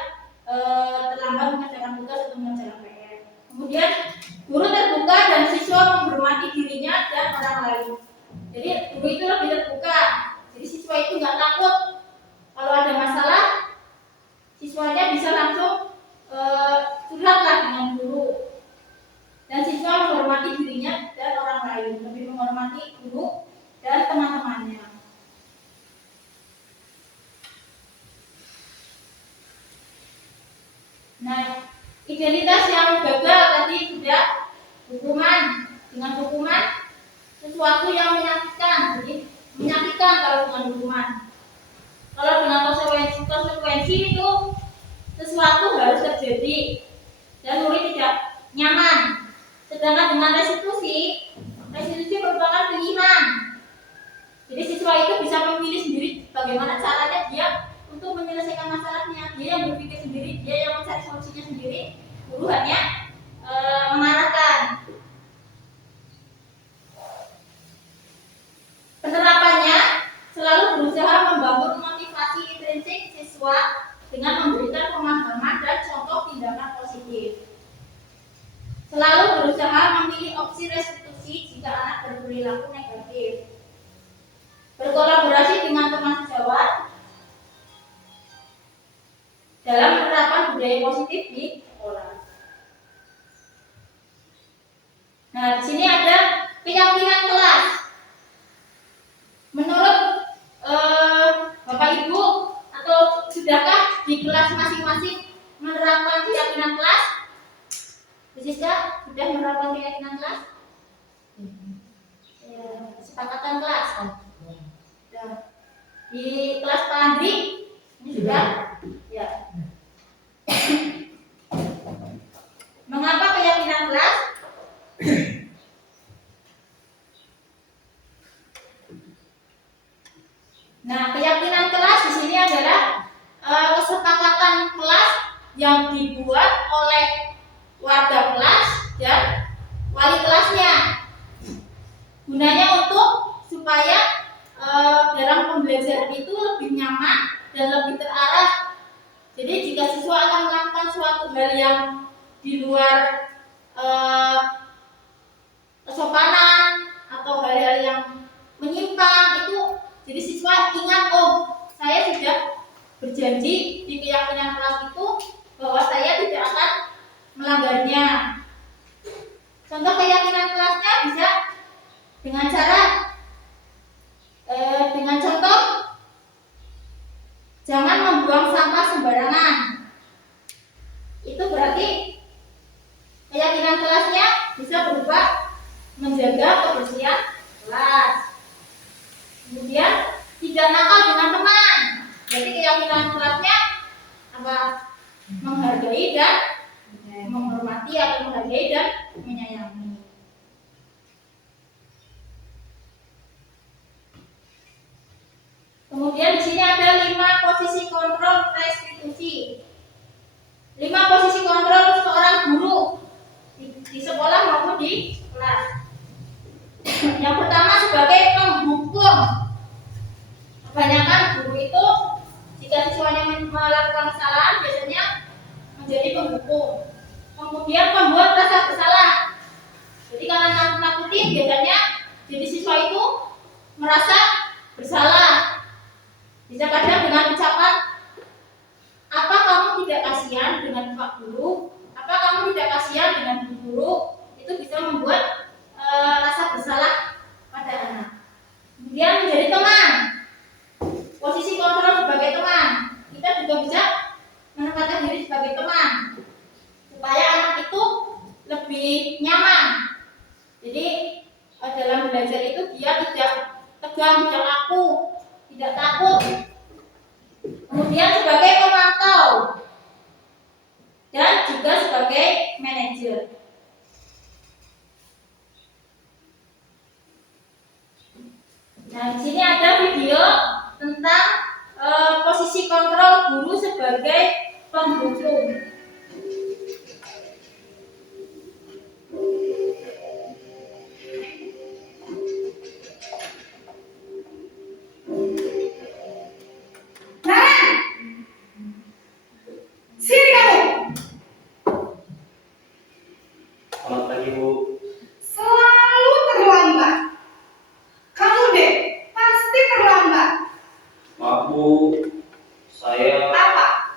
terlambat mengerjakan tugas atau mengerjakan PR. Kemudian guru terbuka dan siswa menghormati dirinya dan orang lain. Jadi guru itu lebih terbuka. Jadi siswa itu nggak takut kalau ada masalah, siswanya bisa langsung curhatlah dengan guru. Dan siswa menghormati dirinya dan orang lain, lebih menghormati guru dan teman-temannya. Nah, identitas yang gagal tadi sudah hukuman. Dengan hukuman sesuatu yang menyakitkan, jadi menyakitkan kalau dengan hukuman. Kalau dengan konsekuensi itu sesuatu harus terjadi dan murid tidak nyaman. Sedangkan dengan restitusi merupakan pilihan. Jadi siswa itu bisa memilih sendiri bagaimana caranya dia untuk menyelesaikan masalahnya. Dia yang berpikir sendiri, dia yang mencari solusinya sendiri. Guru hanya mengarahkan. Penerapannya selalu berusaha membangun motivasi intrinsik siswa dengan memberikan pemahaman dan contoh tindakan positif. Selalu berusaha memilih opsi restitusi jika anak berperilaku negatif. Berkolaborasi dengan teman sejawat dalam penerapan budaya positif di sekolah. Nah, di sini ada keyakinan kelas. Menurut Bapak Ibu, atau sudahkah di kelas masing-masing menerapkan keyakinan kelas? Sudah menerapkan keyakinan kelas? Kesepakatan kelas. Di kelas Pak Andri ini sudah. Ya. Mengapa keyakinan kelas? Nah, keyakinan kelas di sini adalah kesepakatan kelas yang dibuat oleh warga kelas dan wali kelasnya. Gunanya untuk supaya dalam pembelajaran itu lebih nyaman dan lebih terarah. Jadi jika siswa akan melakukan suatu hal yang di luar Dengan contoh, jangan membuang sampah sembarangan. Itu berarti keyakinan kelasnya bisa berubah menjaga kebersihan kelas. Kemudian tidak nakal dengan teman. Jadi keyakinan kelasnya apa? Menghargai dan menghormati atau menghargai dan menyayangi. Kemudian di sini ada 5 posisi kontrol restitusi. 5 posisi kontrol seorang guru di sekolah maupun di kelas. Yang pertama sebagai penghukum. Kebanyakan guru itu jika siswanya melakukan kesalahan biasanya menjadi penghukum. Kemudian pembuat rasa bersalah. Jadi karena nakut-nakuti biasanya jadi siswa itu merasa bersalah. Bisa kadang dengan ucapan, apa kamu tidak kasihan dengan Pak Guru? Apa kamu tidak kasihan dengan Bu Guru? Itu bisa membuat rasa bersalah pada anak. Kemudian menjadi teman. Posisi kontrol sebagai teman. Kita juga bisa menempatkan diri sebagai teman supaya anak itu lebih nyaman. Jadi dalam belajar itu dia tidak tegang, tidak kaku, tidak takut. Kemudian sebagai pemantau dan juga sebagai manajer. Nah, di sini ada video tentang posisi kontrol guru sebagai penghukum. Sini kamu. Selamat pagi, Bu. Selalu terlambat. Kamu deh, pasti terlambat. Maaf, Bu. Saya Apa?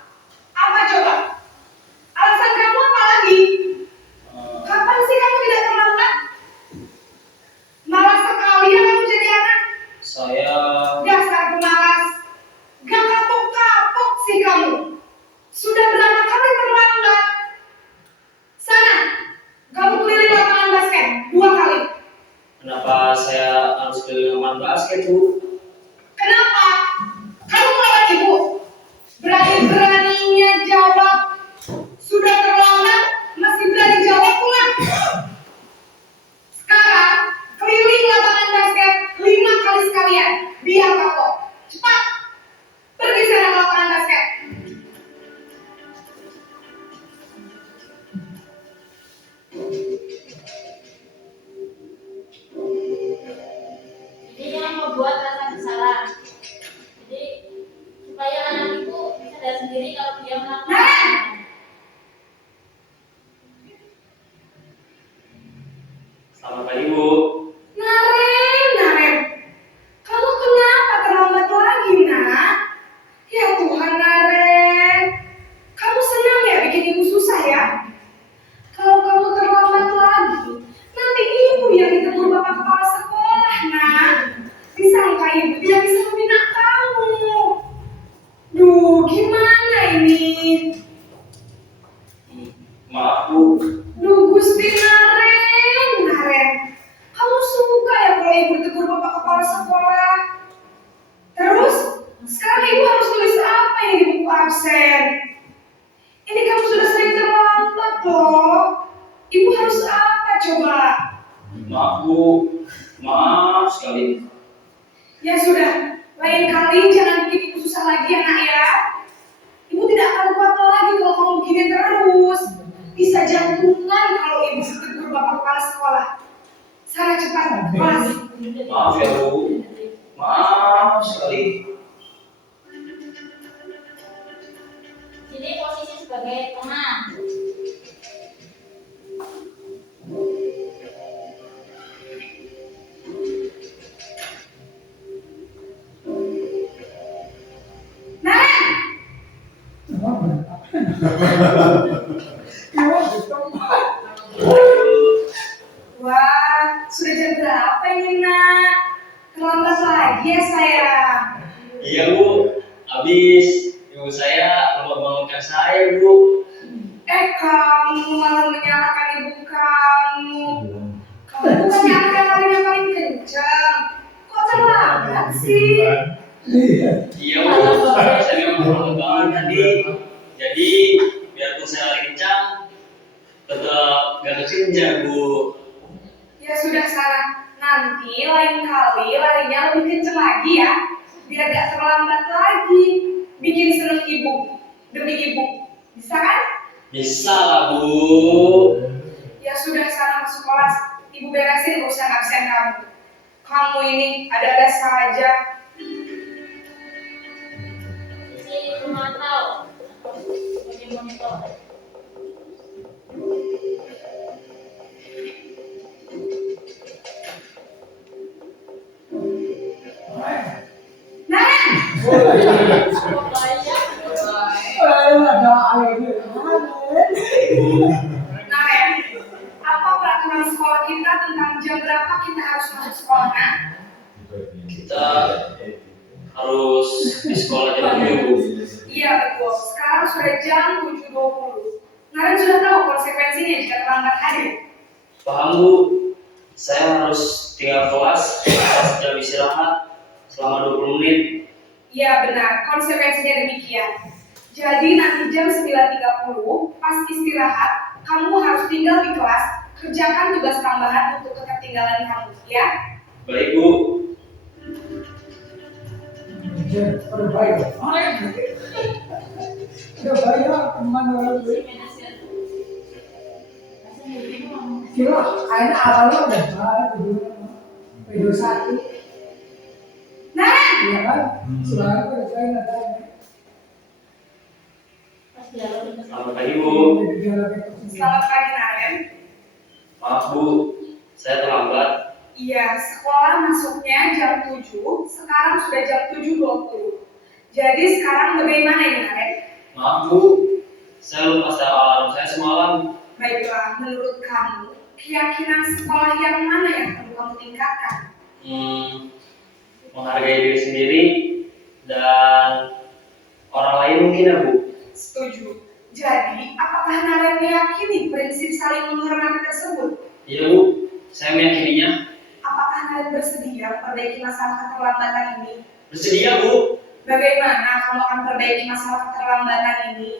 Apa coba? Alasan kamu apa lagi? Kapan sih kamu tidak terlambat? Malas sekali ya kamu jadi anak. saya Dasar pemalas. Gak kapok-kapok sih kamu. Sudah berapa kali terlambat? Sana, kamu keliling lapangan basket 2 kali. kenapa saya harus keliling lapangan basket, Bu? Kenapa? Kamu melawan ibu. Berani-beraninya jawab. Sudah terlambat, masih berani jawab pula. Sekarang, keliling lapangan basket 5 kali sekalian. Biar kapok. Cepat. Pergi sana ke lapangan basket. Jadi yang membuat rasa bersalah. Jadi supaya anak itu sadar sendiri kalau dia melakukan. Selamat pagi, Bu. Naren. Kamu kenapa terlambat lagi, nak? Ya Tuhan, Naren. Kamu senang ya bikin ibu susah ya? Kalau kamu terlambat lagi, nanti ibu yang ditegur bapak kepala sekolah, nak. Disangka ibu tidak bisa membina kamu. Duh, gimana ini? Maaf, Bu. Duh, Gusti Naren. Kamu suka ya kalau ibu ditegur bapak kepala sekolah? Terus, sekarang ibu harus tulis apa yang di buku absen? Ini kamu sudah sering terlambat loh. Ibu harus apa coba? Maaf, Bu. Maaf sekali. Ya sudah, lain kali jangan bikin ibu susah lagi ya nak ya. Ibu tidak akan kuat lagi kalau kamu begini terus. Bisa jantungan kalau ibu ditegur bapak kepala sekolah. Sana cepat, kelas. Maaf ya, Bu. Maaf sekali. Jadi posisi sebagai teman. Wah, sudah jam berapa ini Iya sayang. Iya Bu, habis ibu saya lupa bangunkan saya Bu. Kamu malah menyalahkan ibu kamu. Kamu bukannya anak yang paling kencang. Kok terlambat sih? Iya Bu, saya memang bangun banget tadi. Jadi biarpun saya lari kencang, tetap gak kesenja Bu. Ya sudah Sarah, nanti lain kali larinya lebih kencang lagi ya, biar gak terlambat lagi. Bikin seneng ibu, demi ibu, bisa kan? Bisa lah Bu. Ya sudah Sarah, masuk kelas, ibu beresin urusan absen kamu. Kamu ini ada-ada saja. Isi memantau sebagai monitor. Naren, Naren, apa peraturan sekolah kita tentang jam berapa kita harus masuk sekolah? Nah? Kita harus di sekolah jam 7 Bu. Iya betul, sekarang sudah jam 7.20. Naren sudah tahu konsekuensinya jika terlambat hadir. Paham Bu, saya harus tinggal kelas pas jam istirahat selama 20 menit. Iya benar, konsekuensinya demikian. Jadi nanti jam 9.30 pas istirahat, kamu harus tinggal di kelas, kerjakan tugas tambahan untuk ketertinggalan kamu, ya? Baik Bu. Selamat pagi Bu. Selamat pagi Naren. Maaf Bu, saya terlambat. Iya, sekolah masuknya jam 7, sekarang sudah jam 7.20. Jadi sekarang bagaimana ini Naren? Maaf Bu, saya lupa setel alarm saya semalam. Baiklah, menurut kamu, keyakinan sekolah yang mana yang perlu kamu tingkatkan? Menghargai diri sendiri dan orang lain mungkin ya Bu. Setuju. Jadi, apakah Naren meyakini prinsip saling menghormati tersebut? Iya Bu, saya meyakininya. Apakah Naren bersedia memperbaiki masalah keterlambatan ini? Bersedia Bu. Bagaimana kamu akan perbaiki masalah keterlambatan ini?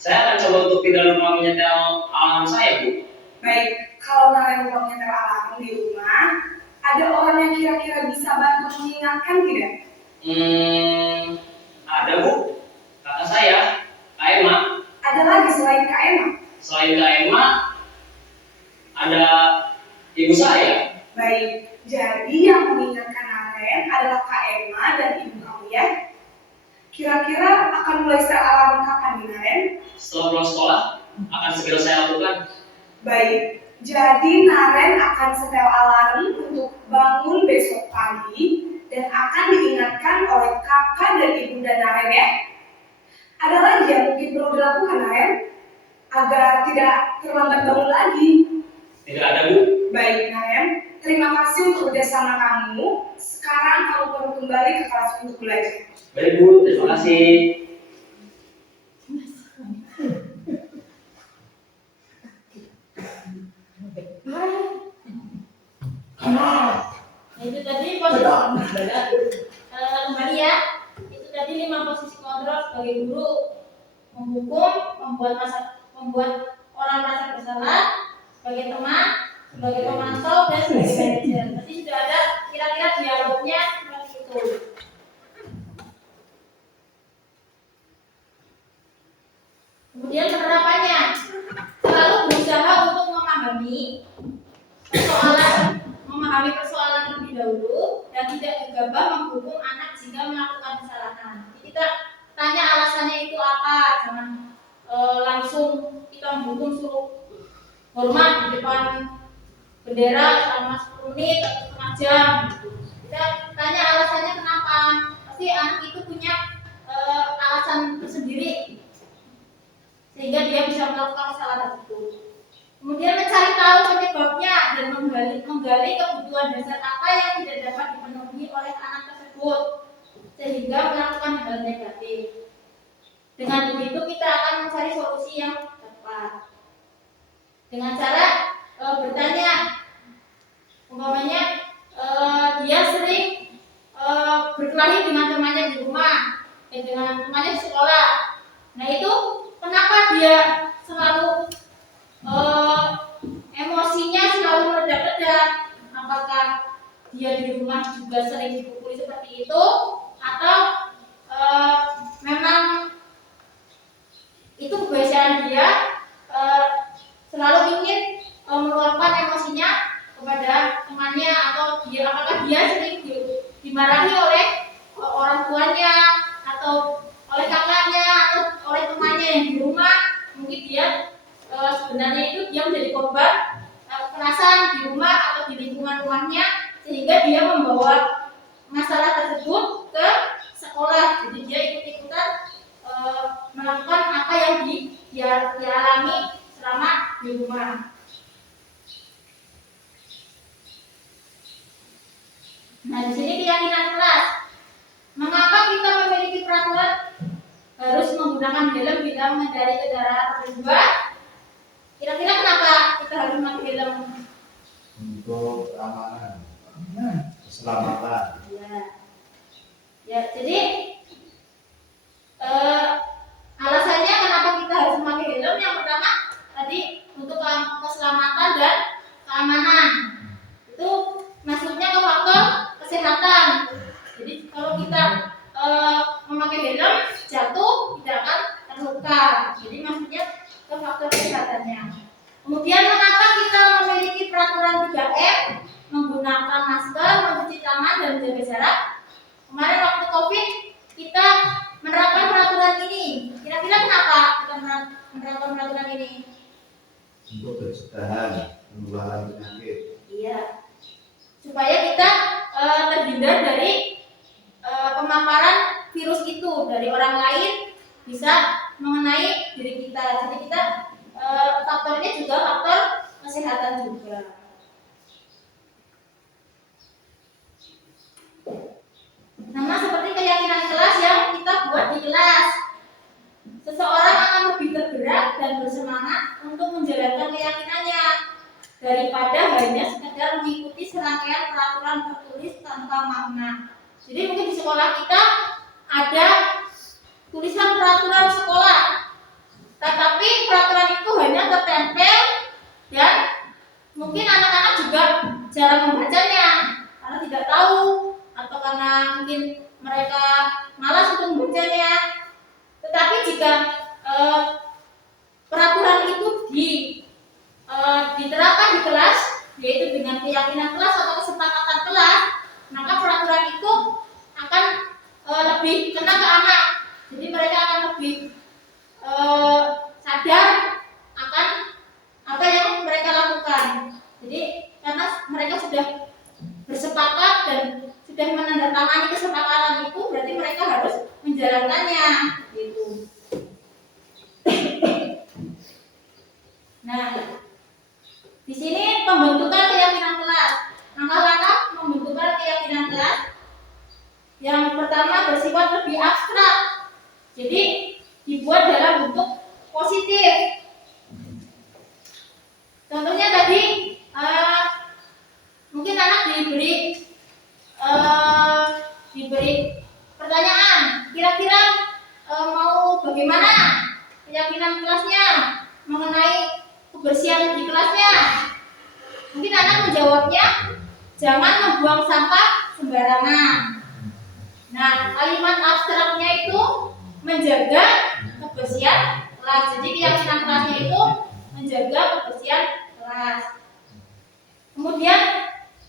Saya akan coba untuk tidak lupa menyetel alarm saya Bu. Baik, kalau Naren lupa menyetel alarm di rumah, ada orang yang kira-kira bisa bantu mengingatkan tidak? Ada Bu, kakak saya, Kak Emma. Ada lagi selain Kak Emma? Selain Kak Emma, ada ibu saya. Baik, jadi yang mengingatkan Naren adalah Kak Emma dan ibu kamu ya. Kira-kira akan mulai setel alarm kapan nih Naren? Setelah pulang sekolah, akan segera saya lakukan. Baik, jadi Naren akan setel alarm untuk bangun besok pagi dan akan diingatkan oleh kakak dan ibunda Naren ya. Ada lagi yang mungkin perlu dilakukan Naren agar tidak terlambat bangun lagi? Tidak ada Bu. Baik Naren, terima kasih untuk kerjasama kamu. Sekarang kamu perlu kembali ke kelas untuk belajar. Baik Bu, terima kasih. Itu tadi posisi kembali ya. Itu tadi 5 posisi kontrol sebagai guru: menghukum, membuat orang merasa bersalah, sebagai teman, sebagai pemantau, dan sebagai manajer. Tadi sudah ada kira-kira dialognya seperti itu. Kemudian penerapannya, selalu berusaha untuk memahami persoalan terlebih dahulu dan tidak gegabah menghukum anak jika melakukan kesalahan. Jadi kita tanya alasannya itu apa, jangan langsung kita menghukum suruh hormat di depan bendera selama 10 menit atau setengah jam. Kita tanya alasannya kenapa. Pasti anak itu punya alasan tersendiri sehingga dia bisa melakukan kesalahan tersebut. Kemudian mencari tahu penyebabnya dan menggali kebutuhan dasar apa yang tidak dapat dipenuhi oleh anak tersebut sehingga melakukan hal negatif. Dengan begitu kita akan mencari solusi yang tepat dengan cara bertanya. Umpamanya dia sering berkelahi dengan temannya di rumah dan dengan temannya di sekolah. Nah itu kenapa dia selalu emosinya selalu meledak-ledak? Apakah dia di rumah juga sering dipukuli seperti itu, atau memang itu kebiasaan dia selalu ingin meluapkan emosinya kepada temannya, atau apakah dia sering dimarahi oleh orang tuanya atau oleh kakaknya atau oleh temannya yang di rumah. Mungkin dia sebenarnya itu dia menjadi korban kekerasan di rumah atau di lingkungan rumahnya, sehingga dia membawa masalah tersebut ke sekolah. Jadi dia ikut-ikutan melakukan apa yang dialami selama di rumah. Nah, di sini keyakinan kelas. Mengapa kita memiliki peraturan harus menggunakan helm bila mengendarai kendaraan roda 2? Kira-kira kenapa kita harus memakai helm? Untuk keamanan, keselamatan. Ya, jadi alasannya kenapa kita harus memakai helm, yang pertama tadi untuk keselamatan dan keamanan. Itu masuknya ke faktor kesehatan. Jadi kalau kita memakai helm, jatuh tidak akan terluka. Jadi maksudnya ke faktor kesehatannya. Kemudian kenapa kita memiliki peraturan 3M, menggunakan masker, mencuci tangan, dan menjaga jarak? Kemarin waktu COVID kita menerapkan peraturan ini. Kira-kira kenapa kita menerapkan peraturan ini? Untuk pencegahan penularan penyakit. Iya, supaya kita terhindar dari pemaparan virus itu dari orang lain bisa mengenai diri kita. Jadi kita faktornya juga faktor kesehatan juga. Sama seperti keyakinan kelas yang kita buat di kelas. Seseorang akan lebih tergerak dan bersemangat untuk menjalankan keyakinannya daripada hanya sekedar mengikuti serangkaian peraturan tertulis tanpa makna. Jadi mungkin di sekolah kita ada tulisan peraturan sekolah, tetapi peraturan itu hanya tertempel dan mungkin anak-anak juga jarang membacanya karena tidak tahu, atau karena mungkin mereka malas untuk membacanya. Tetapi jika peraturan itu diterapkan di kelas, yaitu dengan keyakinan kelas atau kesepakatan kelas, maka peraturan itu akan lebih kena ke anak. Jadi mereka akan lebih sadar akan apa yang mereka lakukan. Jadi karena mereka sudah bersepakat dan sudah menandatangani kesepakatan itu, berarti mereka harus menjalankannya, gitu. Nah, di sini pembentukan keyakinan kelas. Langkah-langkah pembentukan keyakinan kelas. Yang pertama bersifat lebih abstrak. Jadi dibuat dalam bentuk positif. Contohnya tadi mungkin anak diberi pertanyaan, kira-kira mau bagaimana keyakinan kelasnya mengenai kebersihan di kelasnya. Mungkin anak menjawabnya, jangan membuang sampah sembarangan. Nah, kalimat abstraknya itu menjaga kebersihan kelas. Jadi keyakinan kelasnya itu menjaga kebersihan kelas. Kemudian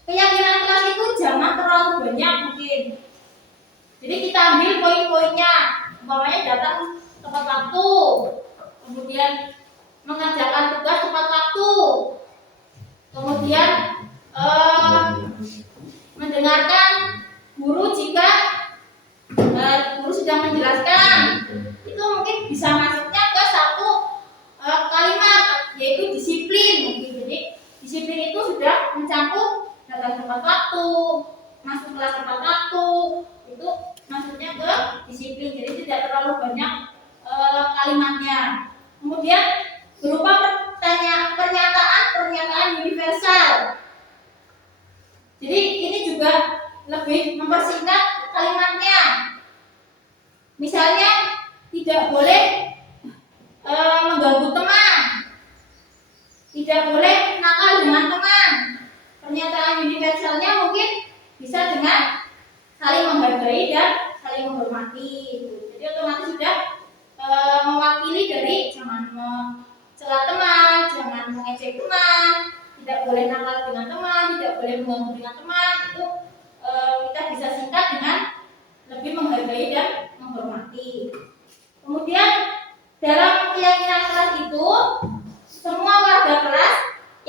keyakinan kelas itu jangan terlalu banyak mungkin. Jadi kita ambil poin-poinnya, umpamanya datang tepat waktu, kemudian mengerjakan tugas tepat waktu, kemudian mendengarkan guru jika guru sudah menjelaskan. Itu mungkin bisa masuknya ke satu kalimat, yaitu disiplin. Jadi disiplin itu sudah mencampur datang tepat waktu, masuk kelas tepat waktu, itu maksudnya ke disiplin. Jadi tidak terlalu banyak kalimatnya. Kemudian berupa pernyataan universal. Jadi ini juga lebih mempersingkat kalimatnya. Misalnya tidak boleh mengganggu teman, tidak boleh nakal dengan teman. Pernyataan universalnya mungkin bisa dengan saling menghargai dan saling menghormati. Jadi otomatis sudah mewakili dari jangan mencela teman, jangan mengejek teman, tidak boleh nakal dengan teman, tidak boleh mengganggu dengan teman. Itu kita bisa singkat dengan lebih menghargai dan menghormati. Kemudian dalam keyakinan kelas itu semua warga kelas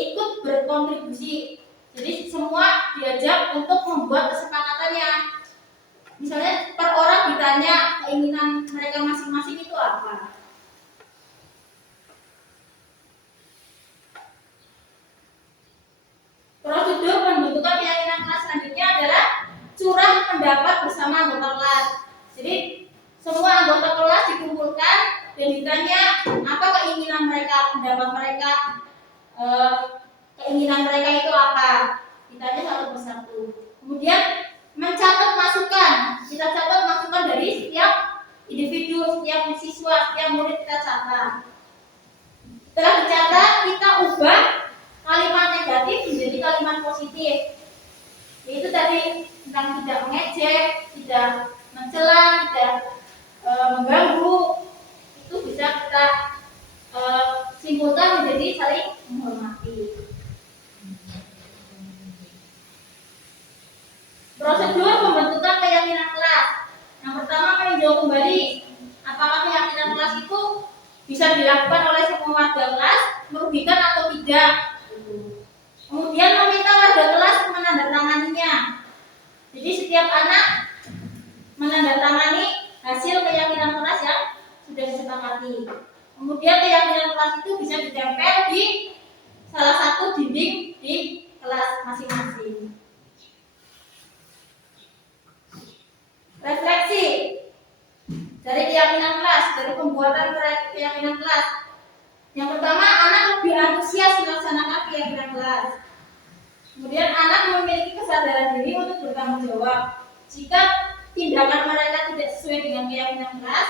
ikut berkontribusi. Jadi semua diajak untuk membuat kesepakatannya. Misalnya per orang ditanya keinginan mereka masing-masing itu apa. Prosedur pembentukan keyakinan kelas selanjutnya adalah curah pendapat bersama anggota kelas. Jadi semua anggota kelas dikumpulkan dan ditanya apa keinginan mereka, pendapat mereka, keinginan mereka itu apa. Ditanya satu persatu. Kemudian mencatat masukan. Kita catat masukan dari setiap individu, setiap siswa, setiap murid kita catat. Setelah dicatat, kita ubah kalimat negatif menjadi kalimat positif. Yaitu tadi tentang tidak mengejek, tidak mencela, tidak mengganggu. Itu bisa kita simpulkan menjadi saling menghormati. Prosedur pembentukan keyakinan kelas. Yang pertama meninjau kembali apakah keyakinan kelas itu bisa dilakukan oleh semua warga kelas, merugikan atau tidak. Kemudian meminta warga kelas menandatanganinya. Jadi setiap anak menandatangani hasil keyakinan kelas yang sudah disepakati. Kemudian keyakinan kelas itu bisa ditempel di salah satu dinding di kelas masing-masing. Refleksi dari keyakinan kelas, dari pembuatan keyakinan kelas. Yang pertama, anak lebih antusias melaksanakan keyakinan kelas. Kemudian anak memiliki kesadaran diri untuk bertanggung jawab. Jika tindakan mereka tidak sesuai dengan keyakinan kelas,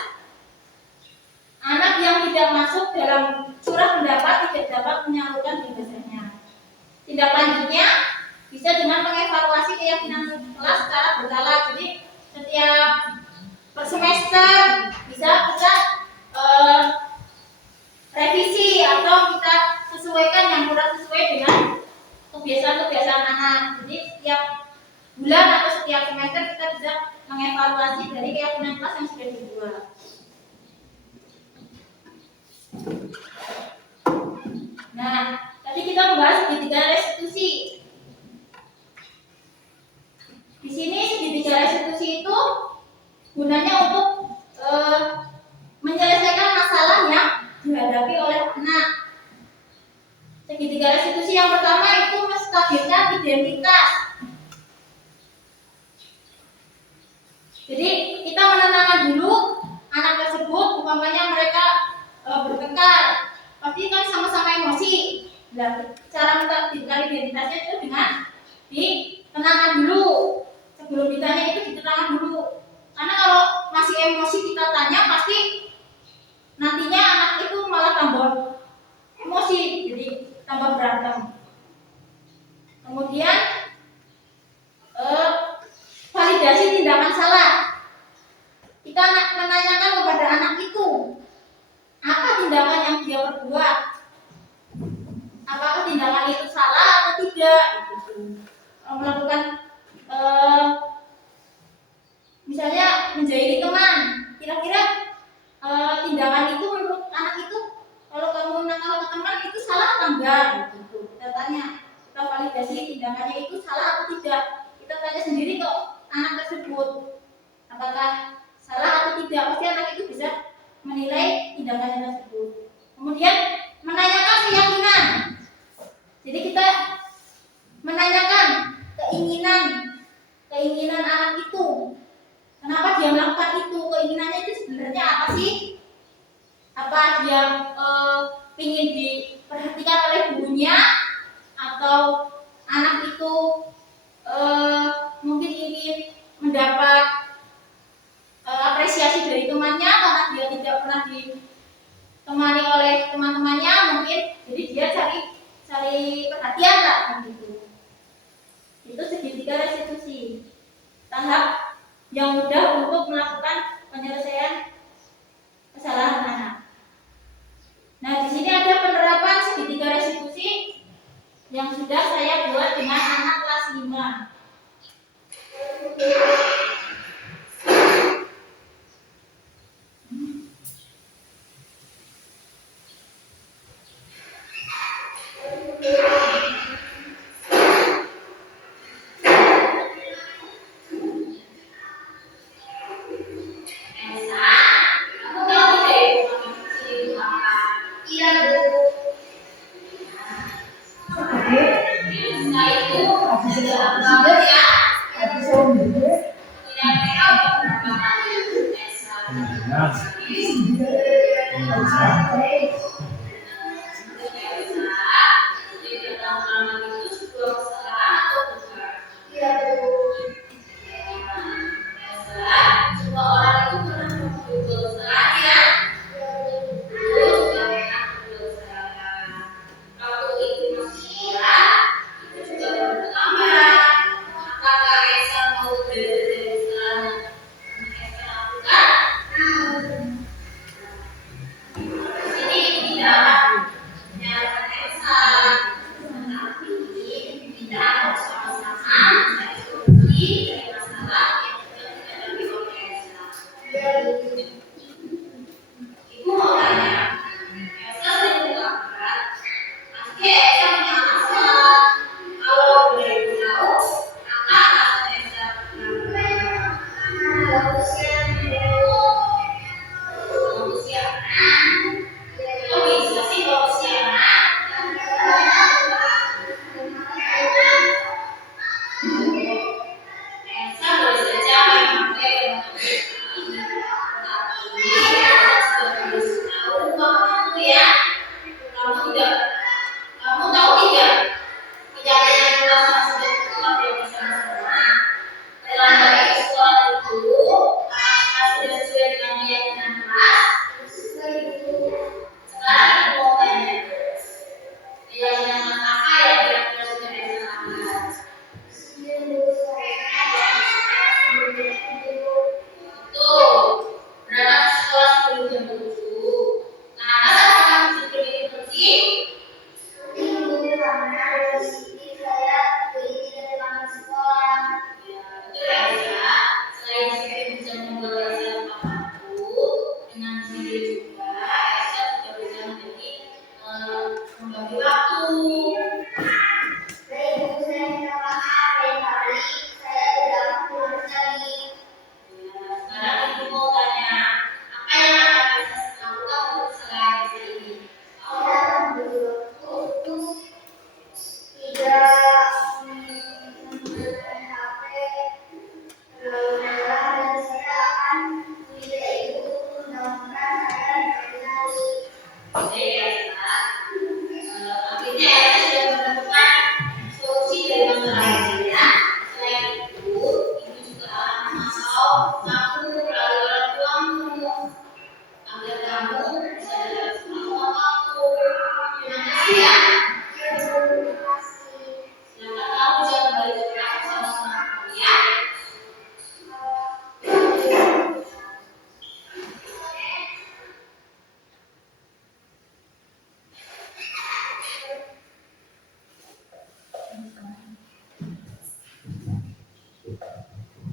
anak yang tidak masuk dalam curah pendapat tidak dapat menyalurkan gagasannya. Tindak lanjutnya bisa dengan mengevaluasi keyakinan kelas secara berkala. Jadi setiap per semester bisa kita revisi atau kita sesuaikan yang kurang sesuai dengan kebiasaan-kebiasaan anak. Jadi setiap bulan atau setiap semester kita bisa mengevaluasi dari keyakinan kelas yang sudah dibuat. Nah, tadi kita membahas segitiga restitusi. Di sini segitiga restitusi itu gunanya untuk menyelesaikan masalah yang dihadapi oleh anak. Segitiga restitusi yang pertama itu menstabilkan identitas. Jadi kita menenangkan dulu anak tersebut, umpamanya mereka bertengkar, pasti kan sama-sama emosi. Nah, cara menstabilkan identitasnya itu dengan ditenangkan dulu. Sebelum ditanya itu ditenangkan dulu. Karena kalau masih emosi kita tanya, pasti nantinya anak itu malah tambah emosi, jadi tambah berantem. Kemudian validasi tindakan salah. Kita menanyakan kepada anak itu apa tindakan yang dia perbuat, apakah tindakan itu salah atau tidak. Melakukan misalnya menjahili teman, kira-kira tindakan itu menurut anak itu, kalau kamu nakal ke teman itu salah atau enggak? Gitu. Kita tanya, kita validasi tindakannya itu salah atau tidak. Kita tanya sendiri ke anak tersebut, apakah salah atau tidak. Pasti anak itu bisa menilai tindakannya tersebut. Kemudian menanyakan keyakinan. Jadi kita menanyakan diperhatikan oleh gurunya, atau anak itu mungkin ingin mendapat apresiasi dari temannya karena dia tidak pernah ditemani oleh teman-temannya, mungkin jadi dia cari perhatian lah gitu. Itu segitiga restitusi, tahap yang mudah untuk melakukan penyelesaian kesalahan anak. Nah, di sini ada penerapan segitiga restitusi yang sudah saya buat dengan anak kelas 5.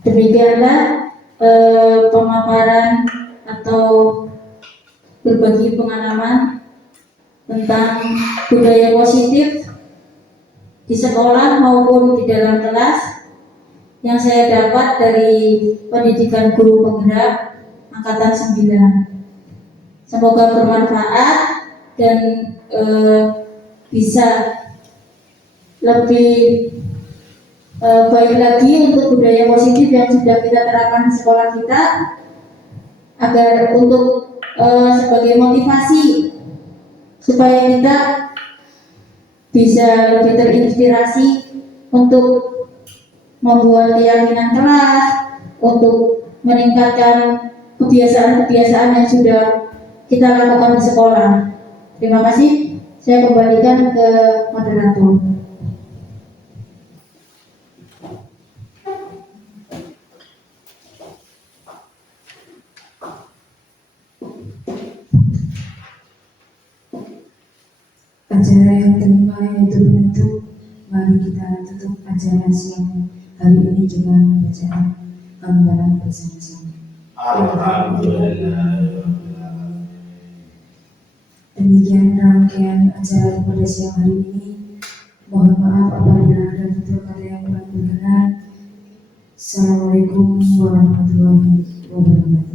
Demikianlah pemaparan atau berbagi pengalaman tentang budaya positif di sekolah maupun di dalam kelas yang saya dapat dari pendidikan guru penggerak angkatan 9. Semoga bermanfaat dan bisa lebih baik lagi untuk budaya positif yang sudah kita terapkan di sekolah kita, agar untuk sebagai motivasi supaya kita bisa lebih terinspirasi untuk membuat keyakinan kelas, untuk meningkatkan kebiasaan-kebiasaan yang sudah kita lakukan di sekolah. Terima kasih. Saya kembalikan ke moderator. Acara yang kelima yaitu penutup. Mari kita tutup acara siang hari ini dengan bacaan hamdalah bersama-sama. Alhamdulillah. Demikian rangkaian acara pada siang hari ini. Mohon maaf apabila ada tutur kata yang kurang berkenan. Assalamualaikum warahmatullahi wabarakatuh.